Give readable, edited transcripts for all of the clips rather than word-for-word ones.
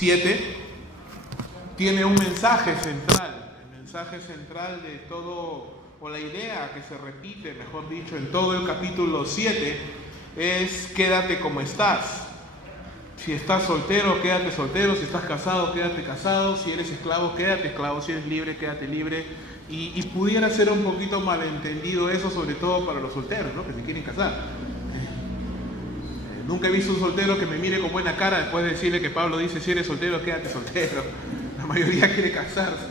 7 tiene un mensaje central. El mensaje central de todo, o la idea que se repite, mejor dicho, en todo el capítulo 7 es: quédate como estás. Si estás soltero, quédate soltero. Si estás casado, quédate casado. Si eres esclavo, quédate esclavo. Si eres libre, quédate libre. Y pudiera ser un poquito malentendido eso, sobre todo para los solteros, ¿no?, que se quieren casar. Nunca he visto un soltero que me mire con buena cara después de decirle que Pablo dice: si eres soltero, quédate soltero. La mayoría quiere casarse.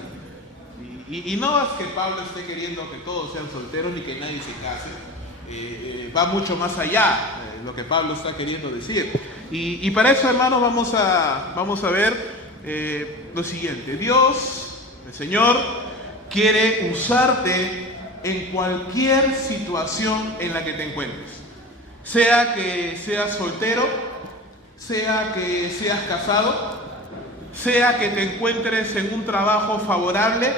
Y no es que Pablo esté queriendo que todos sean solteros ni que nadie se case. Va mucho más allá lo que Pablo está queriendo decir. Y para eso, hermanos, vamos a ver lo siguiente. Dios, el Señor, quiere usarte en cualquier situación en la que te encuentres. Sea que seas soltero, sea que seas casado, sea que te encuentres en un trabajo favorable,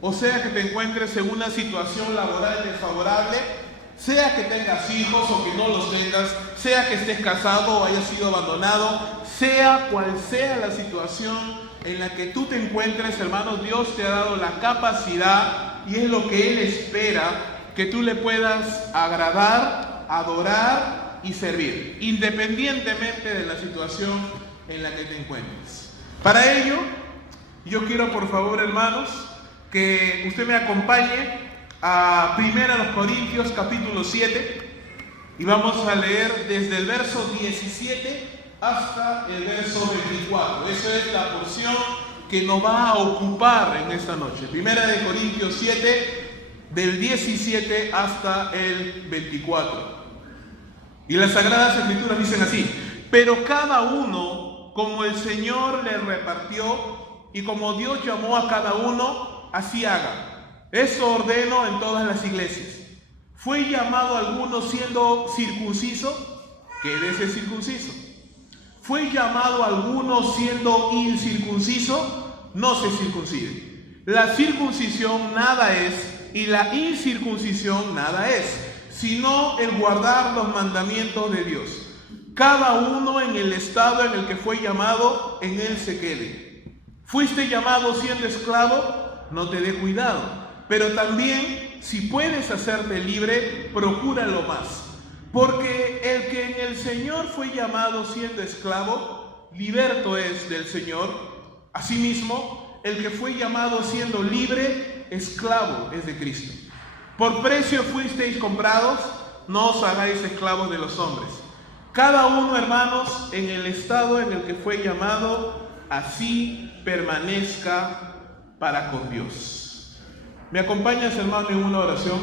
o sea que te encuentres en una situación laboral desfavorable, sea que tengas hijos o que no los tengas, sea que estés casado o hayas sido abandonado, sea cual sea la situación en la que tú te encuentres, hermanos, Dios te ha dado la capacidad, y es lo que Él espera, que tú le puedas agradar, adorar y servir, independientemente de la situación en la que te encuentres. Para ello, yo quiero, por favor, hermanos, que usted me acompañe a 1 Corintios capítulo 7, y vamos a leer desde el verso 17 hasta el verso 24. Esa es la porción que nos va a ocupar en esta noche. 1 Corintios 7, del 17 hasta el 24. Y las Sagradas Escrituras dicen así: pero cada uno como el Señor le repartió, y como Dios llamó a cada uno, así haga. Esto ordeno en todas las iglesias. ¿Fue llamado alguno siendo circunciso? Quédese circunciso. ¿Fue llamado alguno siendo incircunciso? No se circuncide. La circuncisión nada es, y la incircuncisión nada es, sino el guardar los mandamientos de Dios. Cada uno en el estado en el que fue llamado, en él se quede. ¿Fuiste llamado siendo esclavo? No te dé cuidado. Pero también, si puedes hacerte libre, procúralo más. Porque el que en el Señor fue llamado siendo esclavo, liberto es del Señor. Asimismo, el que fue llamado siendo libre, esclavo es de Cristo. Por precio fuisteis comprados, no os hagáis esclavos de los hombres. Cada uno, hermanos, en el estado en el que fue llamado, así permanezca para con Dios. ¿Me acompañas, hermano, en una oración?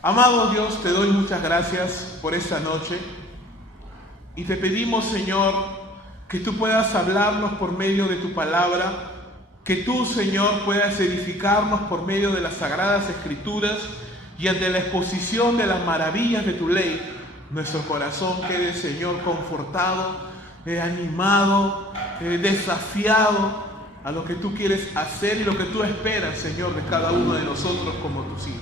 Amado Dios, te doy muchas gracias por esta noche, y te pedimos, Señor, que tú puedas hablarnos por medio de tu palabra, que tú, Señor, puedas edificarnos por medio de las Sagradas Escrituras, y ante la exposición de las maravillas de tu ley, nuestro corazón quede, Señor, confortado, animado, desafiado a lo que tú quieres hacer y lo que tú esperas, Señor, de cada uno de nosotros como tus hijos.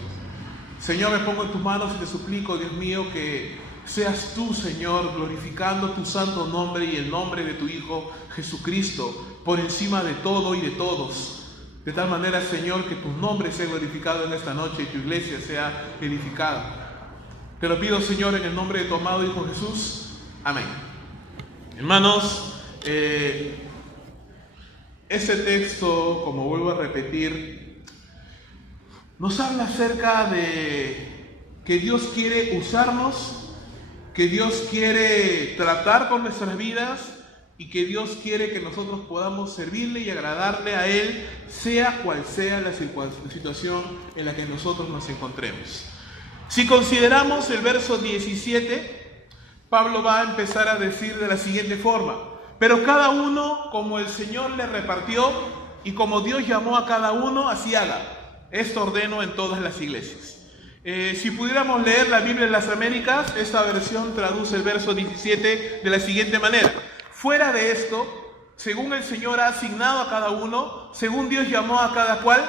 Señor, me pongo en tus manos y te suplico, Dios mío, que seas tú, Señor, glorificando tu santo nombre y el nombre de tu Hijo Jesucristo por encima de todo y de todos. De tal manera, Señor, que tu nombre sea glorificado en esta noche y tu iglesia sea edificada. Te lo pido, Señor, en el nombre de tu amado Hijo Jesús. Amén. Hermanos, ese texto, como vuelvo a repetir, nos habla acerca de que Dios quiere usarnos, que Dios quiere tratar con nuestras vidas, y que Dios quiere que nosotros podamos servirle y agradarle a Él, sea cual sea la situación en la que nosotros nos encontremos. Si consideramos el verso 17, Pablo va a empezar a decir de la siguiente forma: pero cada uno como el Señor le repartió, y como Dios llamó a cada uno, así haga. Esto ordeno en todas las iglesias. Si pudiéramos leer la Biblia en las Américas, esta versión traduce el verso 17 de la siguiente manera: fuera de esto, según el Señor ha asignado a cada uno, según Dios llamó a cada cual,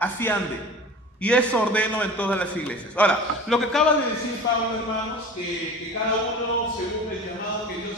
así ande. Y eso ordeno en todas las iglesias. Ahora, lo que acaba de decir Pablo, hermanos, que cada uno, según el llamado que Dios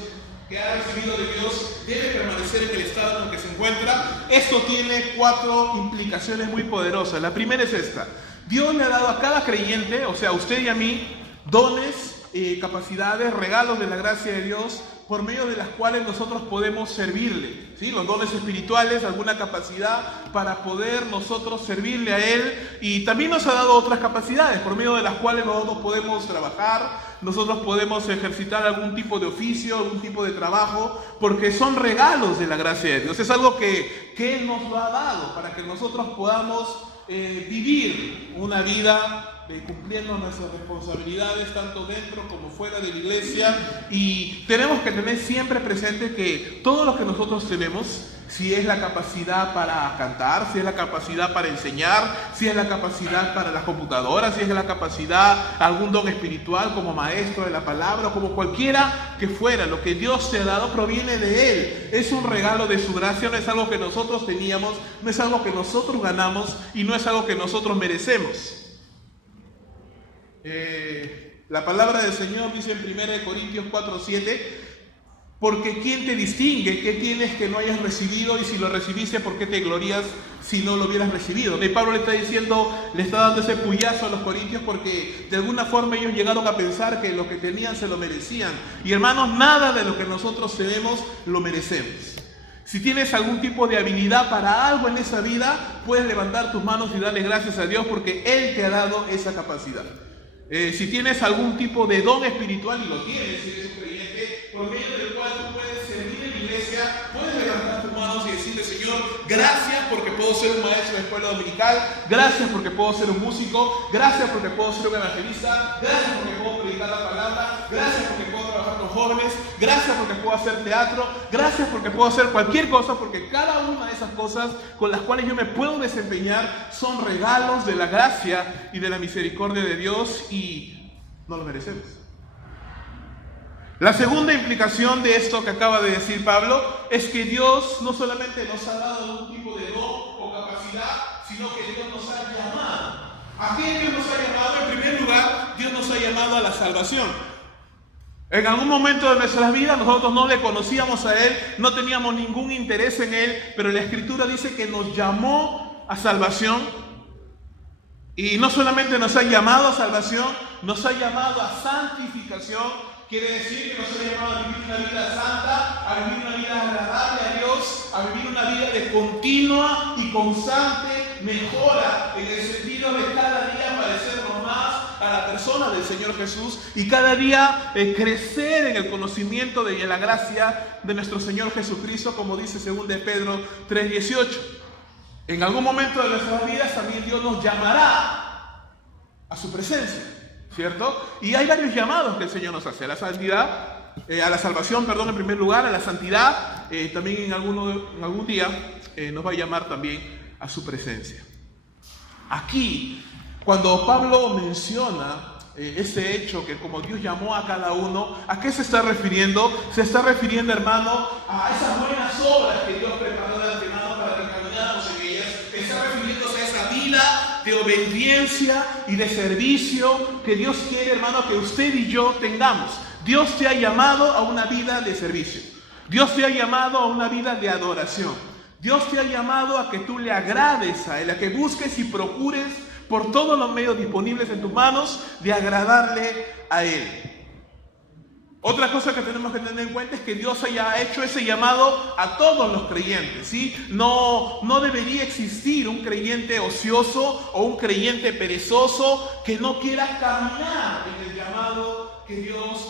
que ha recibido de Dios debe permanecer en el estado en el que se encuentra. Esto tiene 4 implicaciones muy poderosas. La primera es esta: Dios le ha dado a cada creyente, o sea, a usted y a mí, dones, capacidades, regalos de la gracia de Dios, por medio de las cuales nosotros podemos servirle, ¿sí? Los dones espirituales, alguna capacidad para poder nosotros servirle a Él, y también nos ha dado otras capacidades por medio de las cuales nosotros podemos trabajar, nosotros podemos ejercitar algún tipo de oficio, algún tipo de trabajo, porque son regalos de la gracia de Dios. Es algo que Él nos lo ha dado para que nosotros podamos vivir una vida cumpliendo nuestras responsabilidades tanto dentro como fuera de la iglesia. Y tenemos que tener siempre presente que todo lo que nosotros tenemos, si es la capacidad para cantar, si es la capacidad para enseñar, si es la capacidad para las computadoras, si es la capacidad, algún don espiritual como maestro de la palabra, como cualquiera que fuera, lo que Dios te ha dado proviene de Él. Es un regalo de su gracia, no es algo que nosotros teníamos, no es algo que nosotros ganamos y no es algo que nosotros merecemos. La palabra del Señor dice en 1 Corintios 4:7: porque ¿quién te distingue? ¿Qué tienes que no hayas recibido? Y si lo recibiste, ¿por qué te glorías si no lo hubieras recibido? Y Pablo le está diciendo, le está dando ese puyazo a los corintios, porque de alguna forma ellos llegaron a pensar que lo que tenían se lo merecían. Y hermanos, nada de lo que nosotros tenemos lo merecemos. Si tienes algún tipo de habilidad para algo en esa vida, puedes levantar tus manos y darle gracias a Dios porque Él te ha dado esa capacidad. Si tienes algún tipo de don espiritual, y lo tienes si eres un creyente, por medio del cual tú puedes servir en la iglesia, puedes levantar tus manos y decirle: Señor, gracias porque puedo ser un maestro de escuela dominical, gracias porque puedo ser un músico, gracias porque puedo ser un evangelista, gracias porque puedo predicar la palabra, gracias porque puedo trabajar con jóvenes, gracias porque puedo hacer teatro, gracias porque puedo hacer cualquier cosa, porque cada una de esas cosas con las cuales yo me puedo desempeñar son regalos de la gracia y de la misericordia de Dios, y no lo merecemos. La segunda implicación de esto que acaba de decir Pablo es que Dios no solamente nos ha dado algún tipo de don o capacidad, sino que Dios nos ha llamado. ¿A qué Dios nos ha llamado? En primer lugar, Dios nos ha llamado a la salvación. En algún momento de nuestras vidas nosotros no le conocíamos a Él, no teníamos ningún interés en Él, pero la Escritura dice que nos llamó a salvación. Y no solamente nos ha llamado a salvación, nos ha llamado a santificación. Quiere decir que nos ha llamado a vivir una vida santa, a vivir una vida agradable a Dios, a vivir una vida de continua y constante mejora, en el sentido de cada día parecernos más a la persona del Señor Jesús y cada día crecer en el conocimiento de la gracia de nuestro Señor Jesucristo, como dice 2 Pedro 3:18. En algún momento de nuestras vidas también Dios nos llamará a su presencia, ¿cierto? Y hay varios llamados que el Señor nos hace: a la santidad, a la salvación, perdón, en primer lugar, a la santidad, también en algún día nos va a llamar también a su presencia. Aquí, cuando Pablo menciona ese hecho, que como Dios llamó a cada uno, ¿a qué se está refiriendo? Se está refiriendo, hermano, a esas buenas obras que Dios preparó de antemano para que camináramos en ellas. Está refiriéndose a esa vida de obediencia y de servicio que Dios quiere, hermano, que usted y yo tengamos. Dios te ha llamado a una vida de servicio. Dios te ha llamado a una vida de adoración. Dios te ha llamado a que tú le agrades a Él, a que busques y procures por todos los medios disponibles en tus manos de agradarle a Él. Otra cosa que tenemos que tener en cuenta es que Dios haya hecho ese llamado a todos los creyentes, ¿sí? No debería existir un creyente ocioso o un creyente perezoso que no quiera caminar en el llamado que Dios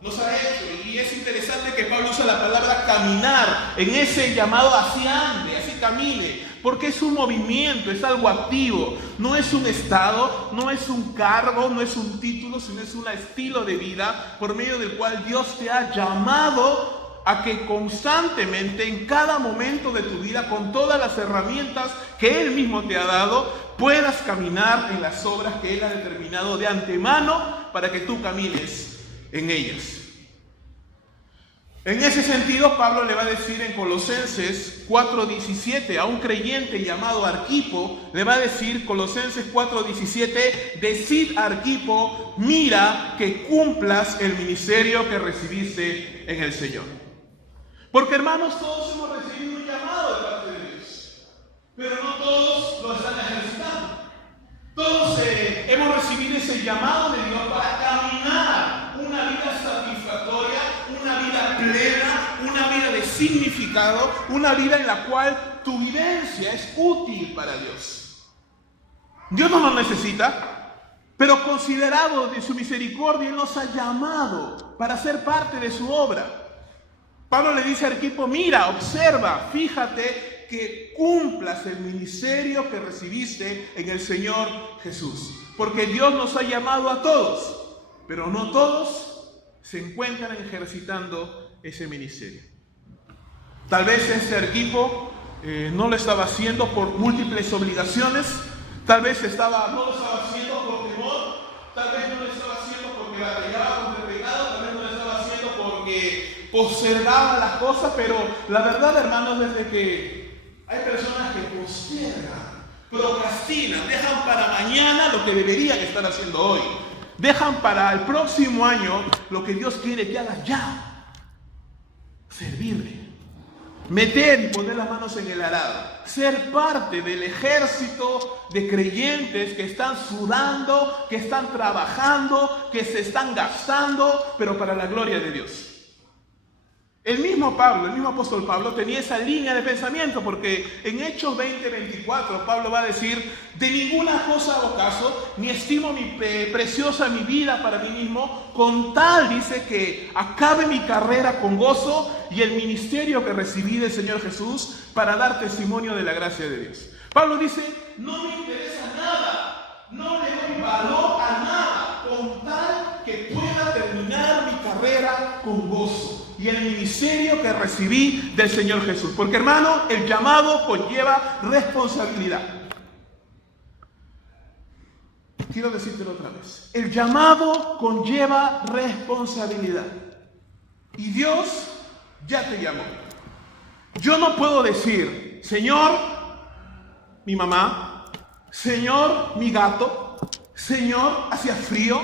nos ha hecho. Y es interesante que Pablo usa la palabra caminar en ese llamado: así ande, así camine, porque es un movimiento, es algo activo, no es un estado, no es un cargo, no es un título, sino es un estilo de vida por medio del cual Dios te ha llamado a que constantemente, en cada momento de tu vida, con todas las herramientas que Él mismo te ha dado, puedas caminar en las obras que Él ha determinado de antemano para que tú camines en ellas. En ese sentido, Pablo le va a decir en Colosenses 4:17 a un creyente llamado Arquipo, le va a decir, Colosenses 4:17, decid Arquipo, mira que cumplas el ministerio que recibiste en el Señor. Porque hermanos, todos hemos recibido un llamado de parte de Dios, pero no todos lo están ejercitando. Todos hemos recibido ese llamado de Dios para caminar una vida satisfactoria, una vida plena, una vida de significado, una vida en la cual tu vivencia es útil para Dios. Dios no nos necesita, pero considerado de su misericordia, Él nos ha llamado para ser parte de su obra. Pablo le dice a Arquipo, mira, observa, fíjate que cumplas el ministerio que recibiste en el Señor Jesús. Porque Dios nos ha llamado a todos, pero no todos se encuentran ejercitando ese ministerio. Tal vez este Arquipo no lo estaba haciendo por múltiples obligaciones, tal vez no lo estaba haciendo por temor, tal vez no lo estaba haciendo porque batallaba contra el pecado, tal vez no lo estaba haciendo porque postergaba las cosas, pero la verdad, hermanos, desde que hay personas que postergan, procrastinan, dejan para mañana lo que deberían estar haciendo hoy. Dejan para el próximo año lo que Dios quiere que hagas ya. Servirle. Meter y poner las manos en el arado. Ser parte del ejército de creyentes que están sudando, que están trabajando, que se están gastando, pero para la gloria de Dios. El mismo apóstol Pablo tenía esa línea de pensamiento, porque en Hechos 20:24 Pablo va a decir, de ninguna cosa hago caso, ni estimo preciosa mi vida para mí mismo, con tal, dice, que acabe mi carrera con gozo y el ministerio que recibí del Señor Jesús para dar testimonio de la gracia de Dios. Pablo dice, no me interesa nada, no le doy valor a nada, con tal que pueda terminar mi carrera con gozo y el ministerio que recibí del Señor Jesús. Porque, hermano, el llamado conlleva responsabilidad. Quiero decírtelo otra vez. El llamado conlleva responsabilidad. Y Dios ya te llamó. Yo no puedo decir, Señor, mi mamá, Señor, mi gato, Señor, hacía frío,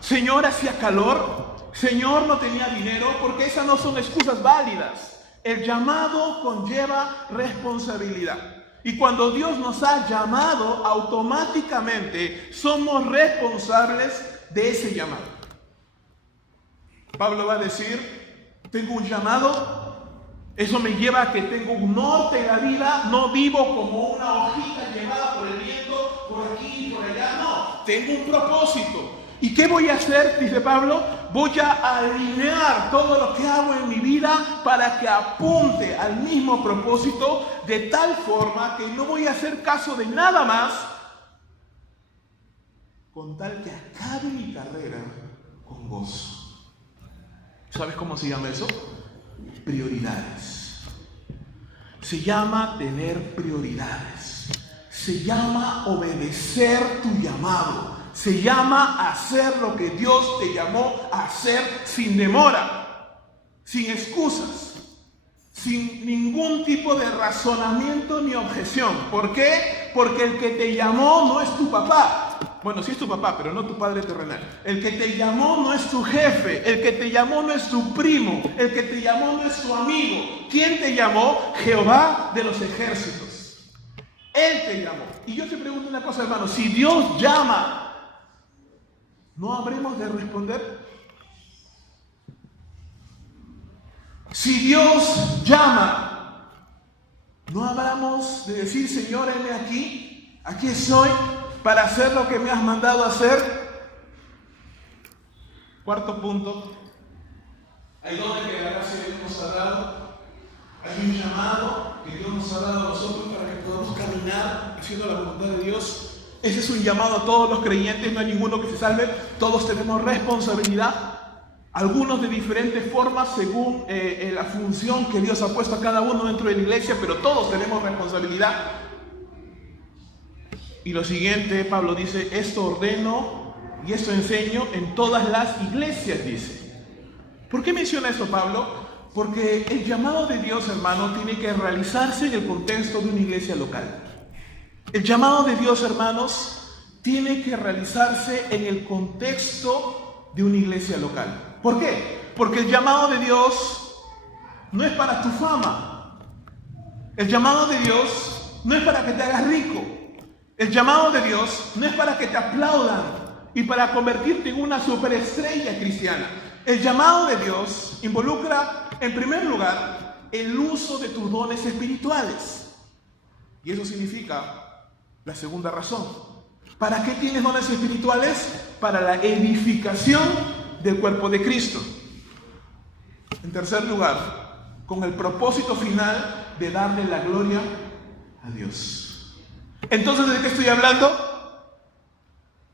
Señor, hacía calor, Señor, no tenía dinero, porque esas no son excusas válidas. El llamado conlleva responsabilidad. Y cuando Dios nos ha llamado, automáticamente somos responsables de ese llamado. Pablo va a decir, tengo un llamado, eso me lleva a que tengo un norte en la vida, no vivo como una hojita llevada por el viento, por aquí y por allá, no, tengo un propósito. ¿Y qué voy a hacer? Dice Pablo, voy a alinear todo lo que hago en mi vida para que apunte al mismo propósito, de tal forma que no voy a hacer caso de nada más, con tal que acabe mi carrera con gozo. ¿Sabes cómo se llama eso? Prioridades. Se llama tener prioridades. Se llama obedecer tu llamado. Se llama hacer lo que Dios te llamó a hacer sin demora, sin excusas, sin ningún tipo de razonamiento ni objeción. ¿Por qué? Porque el que te llamó no es tu papá. Bueno, sí es tu papá, pero no tu padre terrenal. El que te llamó no es tu jefe. El que te llamó no es tu primo. El que te llamó no es tu amigo. ¿Quién te llamó? Jehová de los ejércitos. Él te llamó. Y yo te pregunto una cosa, hermano. Si Dios llama, ¿no habremos de responder? Si Dios llama, ¿no habremos de decir, Señor, heme aquí, aquí estoy para hacer lo que me has mandado a hacer? Cuarto punto, hay dones que la gracia de Dios nos ha dado, hay un llamado que Dios nos ha dado a nosotros para que podamos caminar haciendo la voluntad de Dios. Ese es un llamado a todos los creyentes, no hay ninguno que se salve, todos tenemos responsabilidad, algunos de diferentes formas según la función que Dios ha puesto a cada uno dentro de la iglesia, pero todos tenemos responsabilidad. Y lo siguiente, Pablo dice, esto ordeno y esto enseño en todas las iglesias, dice. ¿Por qué menciona eso Pablo? Porque el llamado de Dios, hermano, tiene que realizarse en el contexto de una iglesia local. El llamado de Dios, hermanos, tiene que realizarse en el contexto de una iglesia local. ¿Por qué? Porque el llamado de Dios no es para tu fama. El llamado de Dios no es para que te hagas rico. El llamado de Dios no es para que te aplaudan y para convertirte en una superestrella cristiana. El llamado de Dios involucra, en primer lugar, el uso de tus dones espirituales. Y eso significa la segunda razón. ¿Para qué tienes dones espirituales? Para la edificación del cuerpo de Cristo. En tercer lugar, con el propósito final de darle la gloria a Dios. Entonces, ¿de qué estoy hablando?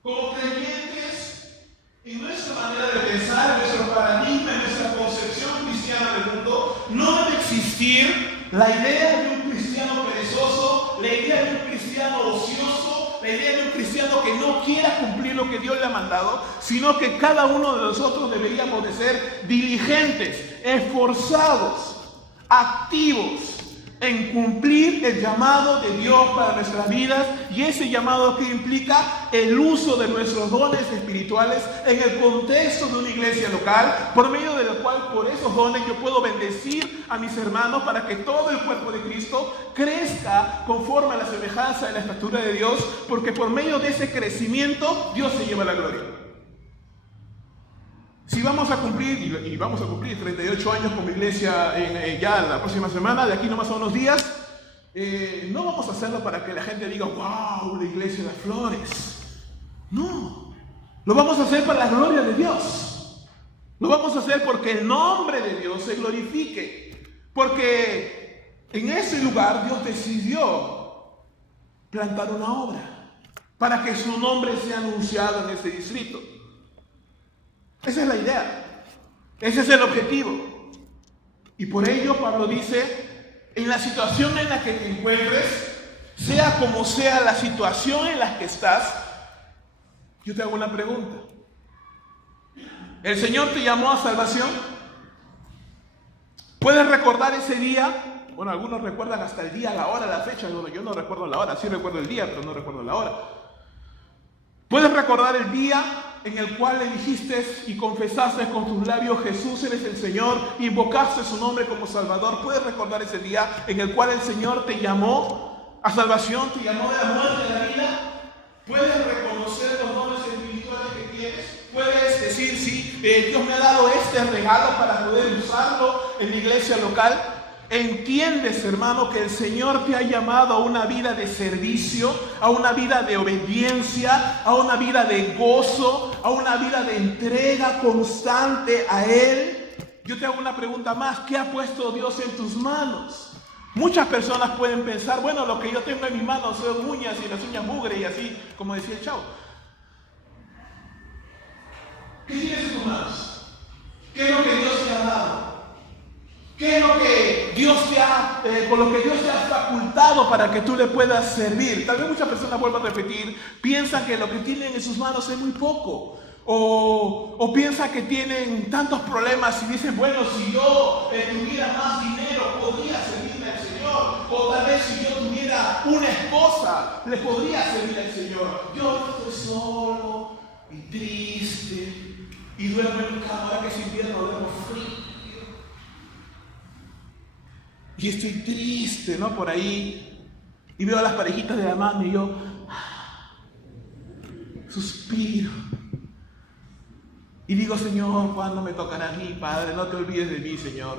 Como creyentes, en nuestra manera de pensar, en nuestro paradigma, en nuestra concepción cristiana del mundo, no debe existir la idea de un cristiano perezoso, la idea de un cristiano ocioso, la idea de un cristiano que no quiera cumplir lo que Dios le ha mandado, sino que cada uno de nosotros deberíamos de ser diligentes, esforzados, activos en cumplir el llamado de Dios para nuestras vidas, y ese llamado que implica el uso de nuestros dones espirituales en el contexto de una iglesia local, por medio de lo cual, por esos dones, yo puedo bendecir a mis hermanos para que todo el cuerpo de Cristo crezca conforme a la semejanza de la estatura de Dios, porque por medio de ese crecimiento Dios se lleva la gloria. Si vamos a cumplir, y vamos a cumplir 38 años como iglesia ya la próxima semana, de aquí nomás a unos días, no vamos a hacerlo para que la gente diga, wow, la iglesia de las flores. No, lo vamos a hacer para la gloria de Dios. Lo vamos a hacer porque el nombre de Dios se glorifique. Porque en ese lugar Dios decidió plantar una obra para que su nombre sea anunciado en ese distrito. Esa es la idea, ese es el objetivo. Y por ello Pablo dice, en la situación en la que te encuentres, sea como sea la situación en la que estás, yo te hago una pregunta. ¿El Señor te llamó a salvación? ¿Puedes recordar ese día? Bueno, algunos recuerdan hasta el día, la hora, la fecha. Bueno, yo no recuerdo la hora, sí recuerdo el día, pero no recuerdo la hora. ¿Puedes recordar el día en el cual le dijiste y confesaste con tus labios, Jesús eres el Señor, invocaste su nombre como Salvador? ¿Puedes recordar ese día en el cual el Señor te llamó a salvación, te llamó de la muerte a la vida? ¿Puedes reconocer los dones espirituales que tienes? ¿Puedes decir, sí, Dios me ha dado este regalo para poder usarlo en la iglesia local? ¿Entiendes, hermano, que el Señor te ha llamado a una vida de servicio, a una vida de obediencia, a una vida de gozo, a una vida de entrega constante a Él? Yo te hago una pregunta más. ¿Qué ha puesto Dios en tus manos? Muchas personas pueden pensar, bueno, lo que yo tengo en mis manos son uñas y las uñas mugre y así, como decía el chavo. ¿Qué tienes en tus manos? ¿Qué es lo que Dios te ha dado? ¿Qué es lo que Dios te ha, con lo que Dios te ha facultado para que tú le puedas servir? Tal vez muchas personas, vuelvo a repetir, piensan que lo que tienen en sus manos es muy poco. O piensan que tienen tantos problemas y dicen, bueno, si yo tuviera más dinero, podría servirle al Señor. O tal vez si yo tuviera una esposa, le podría servir al Señor. Yo estoy solo y triste y duermo en mi cama, ahora que es invierno, duermo frío. Y estoy triste, ¿no? Por ahí. Y veo a las parejitas de la mano y yo suspiro. Y digo, Señor, ¿cuándo me tocará a mí, Padre? No te olvides de mí, Señor.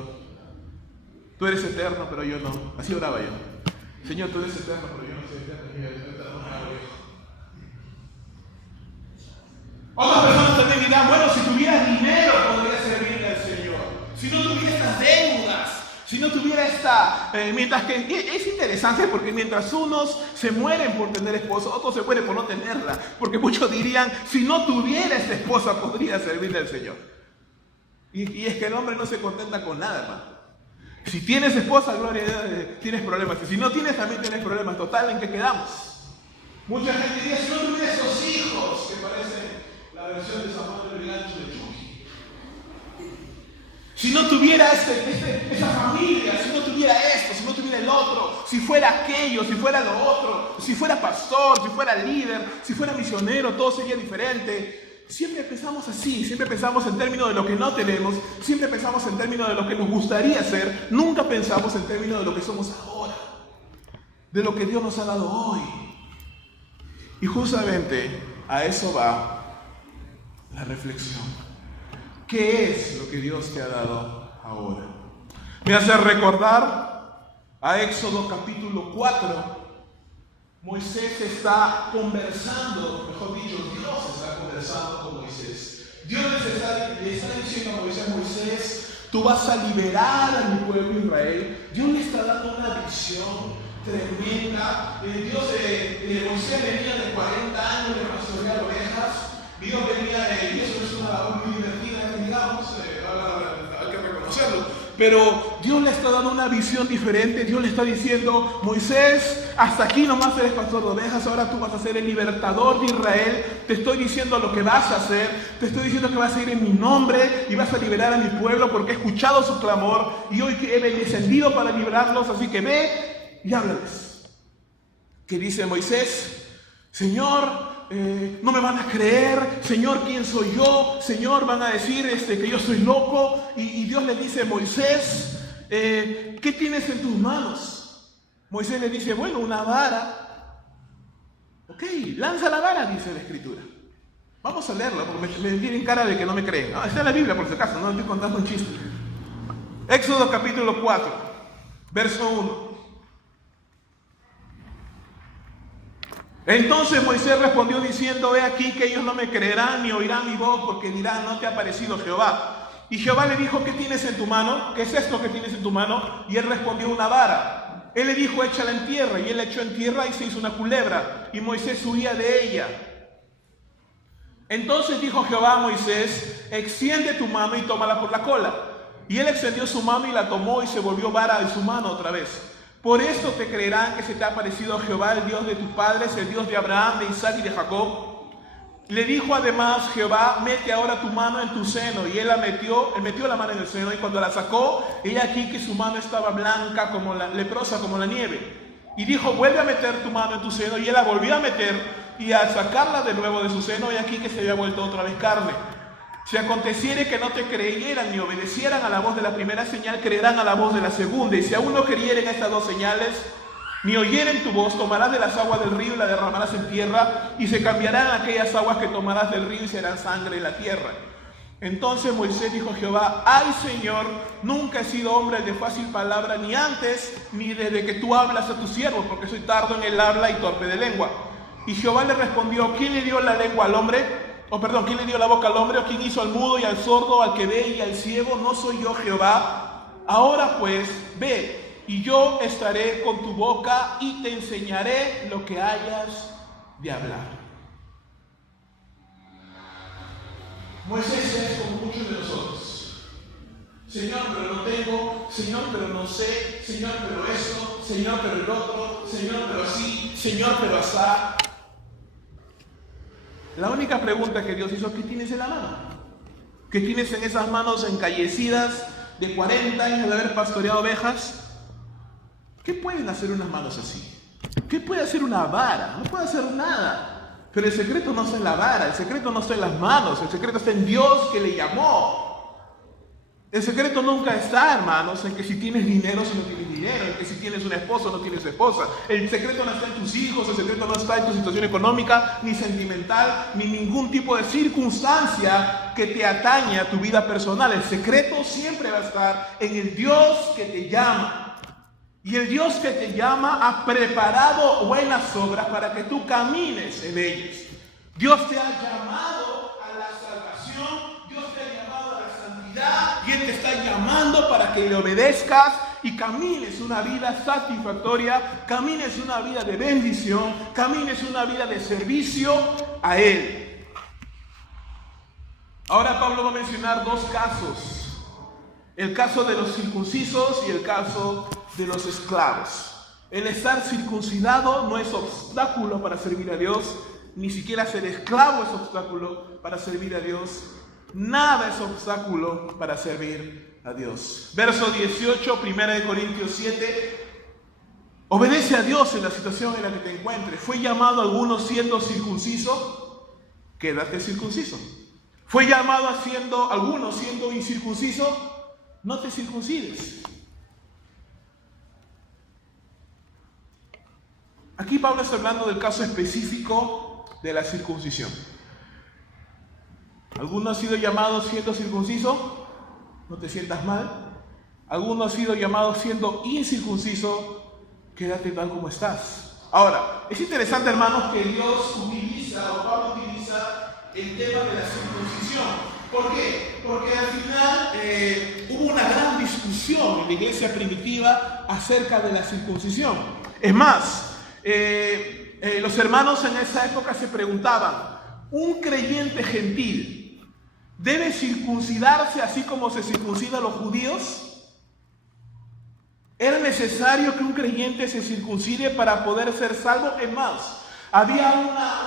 Tú eres eterno, pero yo no. Así oraba yo. Señor, tú eres eterno, pero yo no soy eterno. Otras personas también dirán, bueno, si tuvieras dinero podrías servirle al Señor. Si no tuvieras estas deudas, si no tuviera esta... mientras que es interesante porque mientras unos se mueren por tener esposa, otros se mueren por no tenerla. Porque muchos dirían, si no tuviera esta esposa podría servirle al Señor. Y es que el hombre no se contenta con nada, hermano. Si tienes esposa, gloria a Dios, tienes problemas. Y si no tienes, también tienes problemas. Total, ¿en qué quedamos? Mucha gente diría, si no tuviera estos hijos, que parece la versión de San Juan del Gancho de Chucky. Si no tuviera esa familia, si no tuviera esto, si no tuviera el otro, si fuera aquello, si fuera lo otro, si fuera pastor, si fuera líder, si fuera misionero, todo sería diferente. Siempre pensamos así, siempre pensamos en términos de lo que no tenemos, siempre pensamos en términos de lo que nos gustaría ser, nunca pensamos en términos de lo que somos ahora, de lo que Dios nos ha dado hoy. Y justamente a eso va la reflexión. ¿Qué es lo que Dios te ha dado ahora? Me hace recordar a Éxodo capítulo 4. Moisés está conversando, mejor dicho, Dios está conversando con Moisés. Dios le está diciendo a Moisés, tú vas a liberar a mi pueblo Israel. Dios le está dando una visión tremenda. Moisés venía de 40 años de pastorear ovejas. Dios venía y eso es una labor muy divertida, digamos, hay que reconocerlo. Pero Dios le está dando una visión diferente. Dios le está diciendo, Moisés, hasta aquí nomás eres pastor de ovejas, ahora tú vas a ser el libertador de Israel. Te estoy diciendo lo que vas a hacer, te estoy diciendo que vas a ir en mi nombre y vas a liberar a mi pueblo porque he escuchado su clamor y hoy he descendido para liberarlos, así que ve y háblales. ¿Qué dice Moisés? Señor, no me van a creer. Señor, ¿quién soy yo? Señor, van a decir que yo soy loco. Y Dios le dice, Moisés, ¿qué tienes en tus manos? Moisés le dice, bueno, una vara. Ok, lanza la vara, dice la Escritura. Vamos a leerla, porque me tienen cara de que no me creen. No, está en la Biblia, por si acaso, no estoy contando un chiste. Éxodo capítulo 4, verso 1. Entonces Moisés respondió diciendo, he aquí que ellos no me creerán ni oirán mi voz, porque dirán, no te ha parecido Jehová. Y Jehová le dijo, ¿qué tienes en tu mano? ¿Qué es esto que tienes en tu mano? Y él respondió, una vara. Él le dijo, échala en tierra. Y él la echó en tierra y se hizo una culebra. Y Moisés huía de ella. Entonces dijo Jehová a Moisés, extiende tu mano y tómala por la cola. Y él extendió su mano y la tomó y se volvió vara en su mano otra vez. Por esto te creerán que se te ha parecido Jehová, el Dios de tus padres, el Dios de Abraham, de Isaac y de Jacob. Le dijo además Jehová, mete ahora tu mano en tu seno. Y él metió la mano en el seno, y cuando la sacó, he aquí que su mano estaba blanca, leprosa como la nieve. Y dijo, vuelve a meter tu mano en tu seno. Y él la volvió a meter, y al sacarla de nuevo de su seno, he aquí que se había vuelto otra vez carne. Si aconteciere que no te creyeran ni obedecieran a la voz de la primera señal, creerán a la voz de la segunda. Y si aún no creyeren estas dos señales, ni oyeren tu voz, tomarás de las aguas del río y la derramarás en tierra, y se cambiarán aquellas aguas que tomarás del río y serán sangre en la tierra. Entonces Moisés dijo a Jehová, ay Señor, nunca he sido hombre de fácil palabra, ni antes, ni desde que tú hablas a tus siervos, porque soy tardo en el habla y torpe de lengua. Y Jehová le respondió, ¿quién le dio la lengua al hombre? ¿Quién le dio la boca al hombre? ¿O quién hizo al mudo y al sordo, al que ve y al ciego? ¿No soy yo Jehová? Ahora pues, ve, y yo estaré con tu boca y te enseñaré lo que hayas de hablar. Moisés es como muchos de nosotros. Señor, pero no tengo. Señor, pero no sé. Señor, pero esto. Señor, pero el otro. Señor, pero así. Señor, pero asá. La única pregunta que Dios hizo, ¿qué tienes en la mano? ¿Qué tienes en esas manos encallecidas de 40 años de haber pastoreado ovejas? ¿Qué pueden hacer unas manos así? ¿Qué puede hacer una vara? No puede hacer nada. Pero el secreto no está en la vara, el secreto no está en las manos, el secreto está en Dios que le llamó. El secreto nunca está, hermanos, en que si tienes dinero, si no tienes dinero, en que si tienes una esposa o no tienes esposa. El secreto no está en tus hijos, el secreto no está en tu situación económica, ni sentimental, ni ningún tipo de circunstancia que te atañe a tu vida personal. El secreto siempre va a estar en el Dios que te llama. Y el Dios que te llama ha preparado buenas obras para que tú camines en ellas. Dios te ha llamado a la salvación, Dios te ha llamado a la santidad, y Él te está llamando para que le obedezcas y camines una vida satisfactoria, camines una vida de bendición, camines una vida de servicio a Él. Ahora Pablo va a mencionar dos casos. El caso de los circuncisos y el caso de los esclavos. El estar circuncidado no es obstáculo para servir a Dios, ni siquiera ser esclavo es obstáculo para servir a Dios. Nada es obstáculo para servir a Dios. Verso 18, 1 Corintios 7. Obedece a Dios en la situación en la que te encuentres. Fue llamado a algunos siendo circunciso, quédate circunciso. Fue llamado a algunos siendo incircunciso, no te circuncides. Aquí Pablo está hablando del caso específico de la circuncisión. ¿Alguno ha sido llamado siendo circunciso? No te sientas mal. ¿Alguno ha sido llamado siendo incircunciso? Quédate tal como estás. Ahora, es interesante, hermanos, que Dios utiliza, o Pablo utiliza el tema de la circuncisión. ¿Por qué? Porque al final hubo una gran discusión en la iglesia primitiva acerca de la circuncisión. Es más, los hermanos en esa época se preguntaban, ¿un creyente gentil debe circuncidarse así como se circuncidan los judíos? ¿Era necesario que un creyente se circuncide para poder ser salvo? Es más, había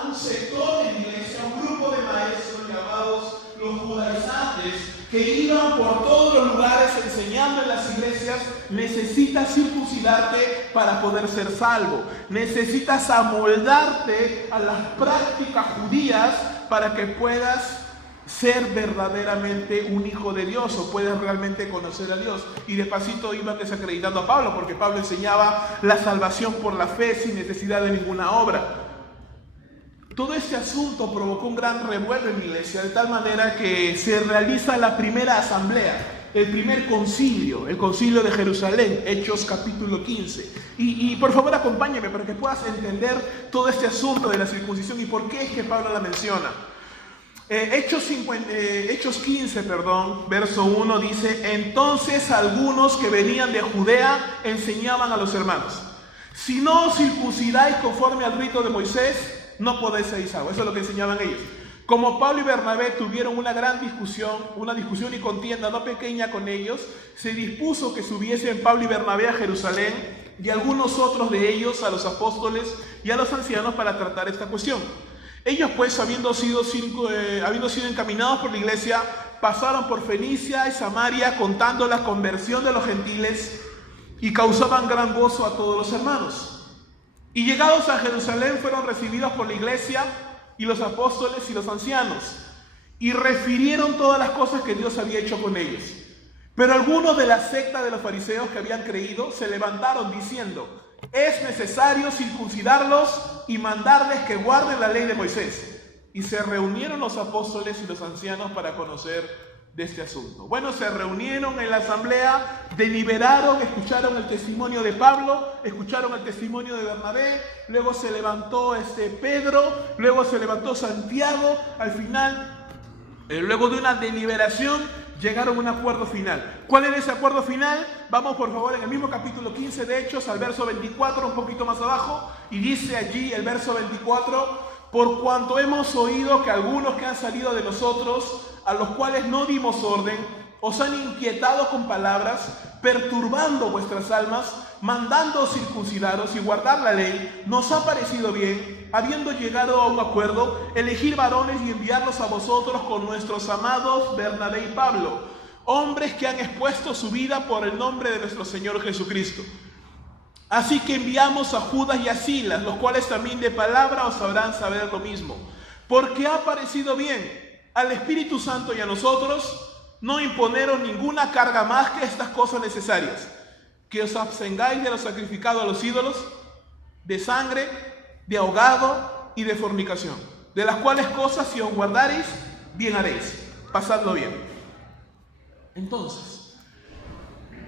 un sector en la iglesia, un grupo de maestros llamados los judaizantes, que iban por todos los lugares enseñando en las iglesias: necesitas circuncidarte para poder ser salvo, necesitas amoldarte a las prácticas judías para que puedas ser verdaderamente un hijo de Dios, o puedes realmente conocer a Dios. Y de pasito iban desacreditando a Pablo, porque Pablo enseñaba la salvación por la fe sin necesidad de ninguna obra. Todo este asunto provocó un gran revuelo en la iglesia, de tal manera que se realiza la primera asamblea, el primer concilio, el concilio de Jerusalén, Hechos capítulo 15. Y por favor acompáñame para que puedas entender todo este asunto de la circuncisión y por qué es que Pablo la menciona. Hechos 15, verso 1 dice: entonces algunos que venían de Judea enseñaban a los hermanos: si no os circuncidáis conforme al rito de Moisés, no podéis ser salvos. Eso es lo que enseñaban ellos. Como Pablo y Bernabé tuvieron una gran discusión, y contienda no pequeña con ellos, se dispuso que subiesen Pablo y Bernabé a Jerusalén, y algunos otros de ellos a los apóstoles y a los ancianos, para tratar esta cuestión. Ellos pues, habiendo sido encaminados por la iglesia, pasaron por Fenicia y Samaria contando la conversión de los gentiles, y causaban gran gozo a todos los hermanos. Y llegados a Jerusalén fueron recibidos por la iglesia y los apóstoles y los ancianos, y refirieron todas las cosas que Dios había hecho con ellos. Pero algunos de la secta de los fariseos que habían creído se levantaron diciendo: es necesario circuncidarlos y mandarles que guarden la ley de Moisés. Y se reunieron los apóstoles y los ancianos para conocer de este asunto. Bueno, se reunieron en la asamblea, deliberaron, escucharon el testimonio de Pablo, escucharon el testimonio de Bernabé, luego se levantó Pedro, luego se levantó Santiago. Al final, luego de una deliberación, llegaron a un acuerdo final. ¿Cuál era ese acuerdo final? Vamos por favor en el mismo capítulo 15 de Hechos, al verso 24, un poquito más abajo, y dice allí el verso 24: por cuanto hemos oído que algunos que han salido de nosotros, a los cuales no dimos orden, os han inquietado con palabras, perturbando vuestras almas, mandando circuncidaros y guardar la ley, nos ha parecido bien, habiendo llegado a un acuerdo, elegir varones y enviarlos a vosotros con nuestros amados Bernabé y Pablo, hombres que han expuesto su vida por el nombre de nuestro Señor Jesucristo. Así que enviamos a Judas y a Silas, los cuales también de palabra os sabrán saber lo mismo, porque ha parecido bien al Espíritu Santo y a nosotros no imponeros ninguna carga más que estas cosas necesarias: que os abstengáis de lo sacrificado a los ídolos, de sangre, de ahogado y de fornicación, de las cuales cosas si os guardareis, bien haréis. Pasadlo bien. Entonces,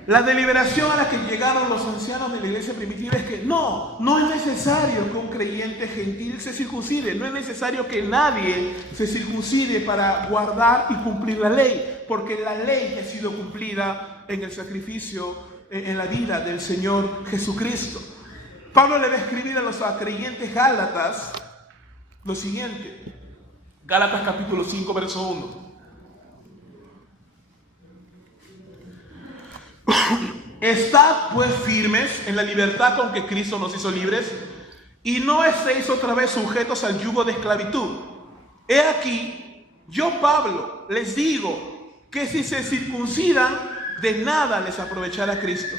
la deliberación a la que llegaron los ancianos de la iglesia primitiva es que no es necesario que un creyente gentil se circuncide, no es necesario que nadie se circuncide para guardar y cumplir la ley, porque la ley ha sido cumplida en el sacrificio, en la vida del Señor Jesucristo. Pablo le va a escribir a los creyentes gálatas lo siguiente: Gálatas capítulo 5, verso 1. Estad pues firmes en la libertad con que Cristo nos hizo libres, y no estéis otra vez sujetos al yugo de esclavitud. He aquí, yo Pablo les digo que si se circuncidan, de nada les aprovechará Cristo.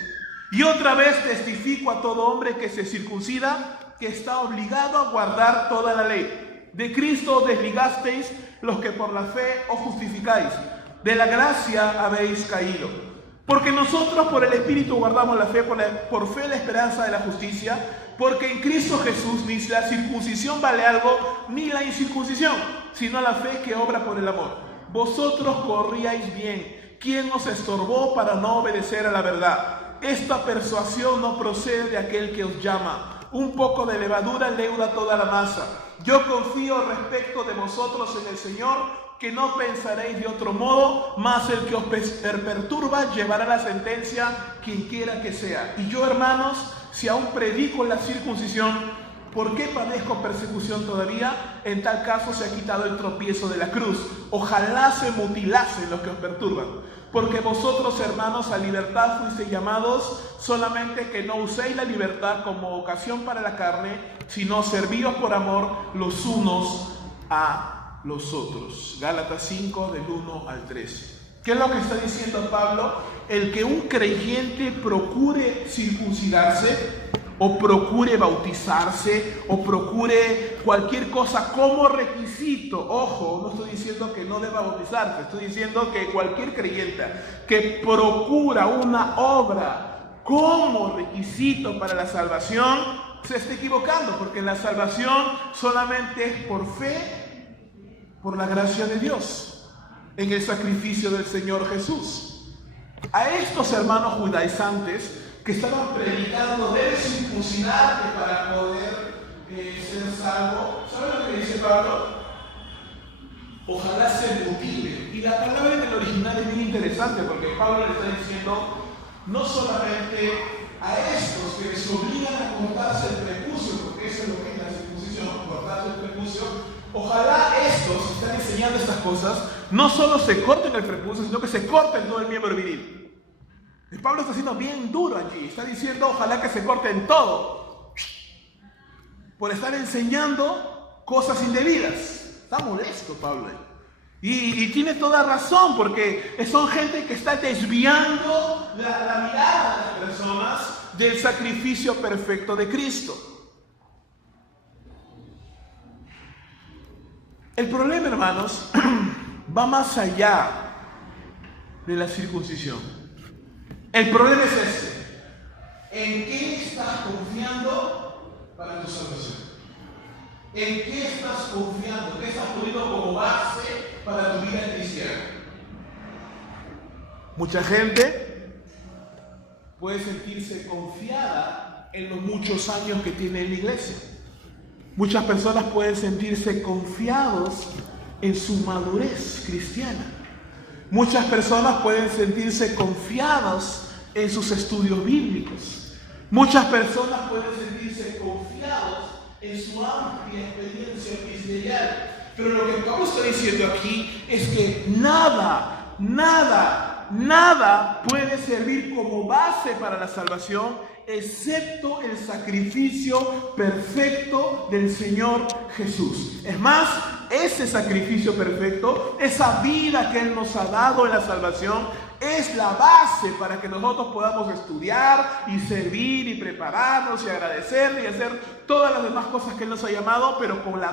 Y otra vez testifico a todo hombre que se circuncida, que está obligado a guardar toda la ley. De Cristo os desligasteis los que por la fe os justificáis. De la gracia habéis caído. Porque nosotros por el Espíritu guardamos la fe, por fe la esperanza de la justicia. Porque en Cristo Jesús ni la circuncisión vale algo, ni la incircuncisión, sino la fe que obra por el amor. Vosotros corríais bien. ¿Quién os estorbó para no obedecer a la verdad? Esta persuasión no procede de aquel que os llama. Un poco de levadura leuda toda la masa. Yo confío respecto de vosotros en el Señor, que no pensaréis de otro modo, mas el que os perturba llevará la sentencia, quien quiera que sea. Y yo, hermanos, si aún predico la circuncisión, ¿por qué padezco persecución todavía? En tal caso se ha quitado el tropiezo de la cruz. Ojalá se mutilasen los que os perturban. Porque vosotros, hermanos, a libertad fuisteis llamados, solamente que no uséis la libertad como ocasión para la carne, sino servíos por amor los unos a los otros. Gálatas 5, del 1 al 13. ¿Qué es lo que está diciendo Pablo? El que un creyente procure circuncidarse, o procure bautizarse, o procure cualquier cosa como requisito. Ojo, no estoy diciendo que no deba bautizarse, estoy diciendo que cualquier creyente que procura una obra como requisito para la salvación, se está equivocando, porque la salvación solamente es por fe, por la gracia de Dios, en el sacrificio del Señor Jesús. A estos hermanos judaizantes que estaban predicando, debes circuncidarte para poder ser salvo. ¿Saben lo que dice Pablo? Ojalá se mutile. Y la palabra en el original es bien interesante, porque Pablo le está diciendo no solamente a estos que les obligan a cortarse el prepucio, porque eso es lo que es la circuncisión, cortarse el prepucio. Ojalá estos que están enseñando estas cosas no solo se corten el prepucio, sino que se corten todo el miembro viril. Y Pablo está siendo bien duro allí, está diciendo ojalá que se corten todo, por estar enseñando cosas indebidas. Está molesto Pablo. Y tiene toda razón, porque son gente que está desviando la mirada de las personas del sacrificio perfecto de Cristo. El problema, hermanos, va más allá de la circuncisión. El problema es este: ¿en qué estás confiando para tu salvación? ¿En qué estás confiando? ¿Qué estás poniendo como base para tu vida cristiana? Mucha gente puede sentirse confiada en los muchos años que tiene en la iglesia. Muchas personas pueden sentirse confiados en su madurez cristiana. Muchas personas pueden sentirse confiadas en sus estudios bíblicos. Muchas personas pueden sentirse confiados en su amplia experiencia ministerial. Pero lo que Pablo está diciendo aquí es que nada puede servir como base para la salvación excepto el sacrificio perfecto del Señor Jesús. Es más, ese sacrificio perfecto, esa vida que Él nos ha dado en la salvación, es la base para que nosotros podamos estudiar y servir y prepararnos y agradecerle y hacer todas las demás cosas que Él nos ha llamado, pero con la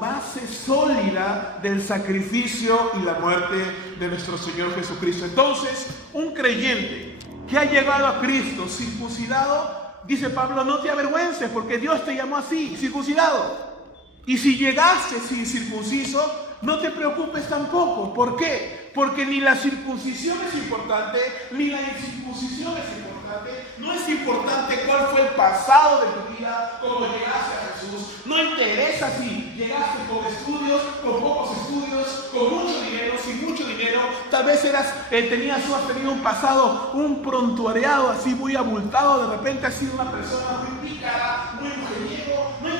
base sólida del sacrificio y la muerte de nuestro Señor Jesucristo. Entonces, un creyente que ha llegado a Cristo circuncidado, dice Pablo, no te avergüences porque Dios te llamó así, circuncidado. Y si llegaste sin circunciso, no te preocupes tampoco. ¿Por qué? Porque ni la circuncisión es importante, ni la incircuncisión es importante. No es importante cuál fue el pasado de tu vida, cómo llegaste a Jesús. No interesa si llegaste con estudios, con pocos estudios, con mucho dinero, sin mucho dinero. Tal vez has tenido un pasado, un prontuariado así muy abultado. De repente has sido una persona muy pícara, muy mujeriego. No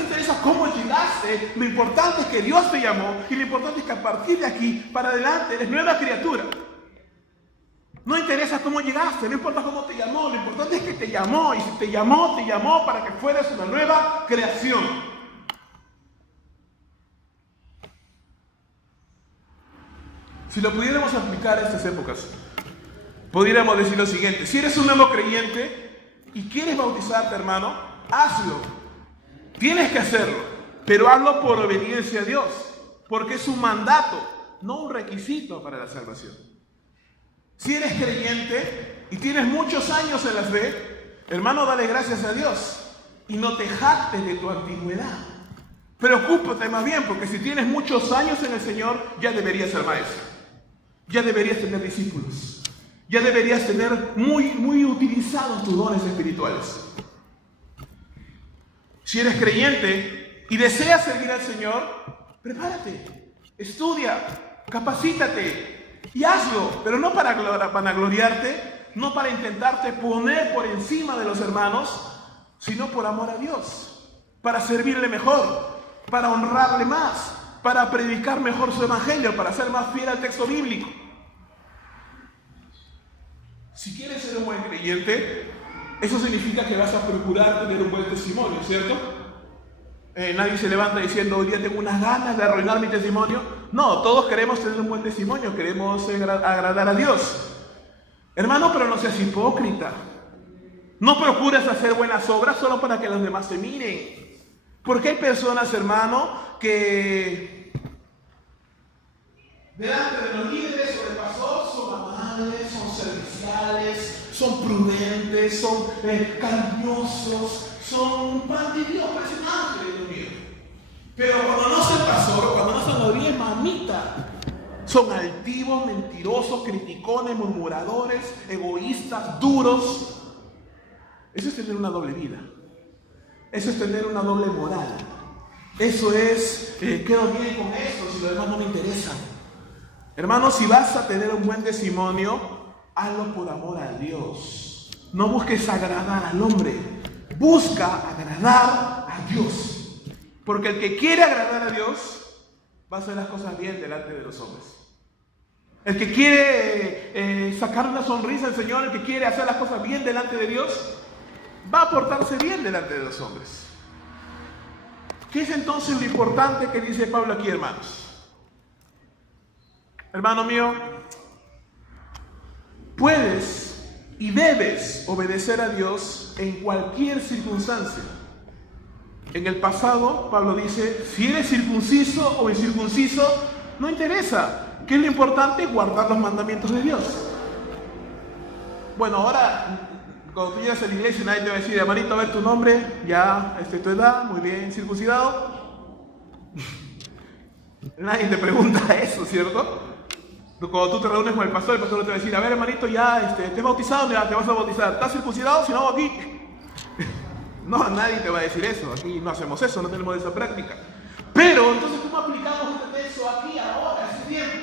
interesa cómo llegaste. Lo importante es que Dios te llamó, y lo importante es que a partir de aquí para adelante eres nueva criatura. No interesa cómo llegaste, no importa cómo te llamó, lo importante es que te llamó, y si te llamó para que fueras una nueva creación. Si lo pudiéramos aplicar a estas épocas, pudiéramos decir lo siguiente: si eres un nuevo creyente y quieres bautizarte, hermano, hazlo. Tienes que hacerlo, pero hazlo por obediencia a Dios, porque es un mandato, no un requisito para la salvación. Si eres creyente y tienes muchos años en la fe, hermano, dale gracias a Dios y no te jactes de tu antigüedad. Preocúpate más bien, porque si tienes muchos años en el Señor, ya deberías ser maestro, ya deberías tener discípulos, ya deberías tener muy utilizados tus dones espirituales. Si eres creyente y deseas servir al Señor, prepárate, estudia, capacítate y hazlo, pero no para vanagloriarte, no para intentarte poner por encima de los hermanos, sino por amor a Dios, para servirle mejor, para honrarle más, para predicar mejor su evangelio, para ser más fiel al texto bíblico. Si quieres ser un buen creyente, eso significa que vas a procurar tener un buen testimonio, ¿cierto? Nadie se levanta diciendo: hoy día tengo unas ganas de arruinar mi testimonio. No, todos queremos tener un buen testimonio, queremos agradar a Dios. Hermano, pero no seas hipócrita. No procures hacer buenas obras solo para que los demás te miren. Porque hay personas, hermano, que delante de los líderes o de pastores son amables, son serviciales, son prudentes, son cariñosos, son pan de Dios, parecen ángeles, Dios mío. Pero cuando no es el pastor, cuando no es la vida, es mamita. Son altivos, mentirosos, criticones, murmuradores, egoístas, duros. Eso es tener una doble vida. Eso es tener una doble moral. Eso es, quedo bien con esto, si lo demás no me interesa. Hermano, si vas a tener un buen testimonio, hazlo por amor a Dios. No busques agradar al hombre. Busca agradar a Dios. Porque el que quiere agradar a Dios va a hacer las cosas bien delante de los hombres. El que quiere sacar una sonrisa al Señor, el que quiere hacer las cosas bien delante de Dios, va a portarse bien delante de los hombres. ¿Qué es entonces lo importante que dice Pablo aquí, hermanos? Hermano mío, puedes y debes obedecer a Dios en cualquier circunstancia. En el pasado, Pablo dice: si eres circunciso o incircunciso, no interesa. ¿Qué es lo importante? Guardar los mandamientos de Dios. Bueno, ahora, cuando tú llegas a la iglesia, nadie te va a decir: hermanito, a ver tu nombre, ya, tu edad, muy bien, circuncidado. Nadie te pregunta eso, ¿cierto? Cuando tú te reúnes con el pastor no te va a decir: a ver, hermanito, ya, ¿te has bautizado? Ya, te vas a bautizar. ¿Estás circuncidado? Si no, aquí. No, nadie te va a decir eso. Aquí no hacemos eso, no tenemos esa práctica. Pero, entonces, ¿cómo aplicamos este texto aquí, ahora, este tiempo?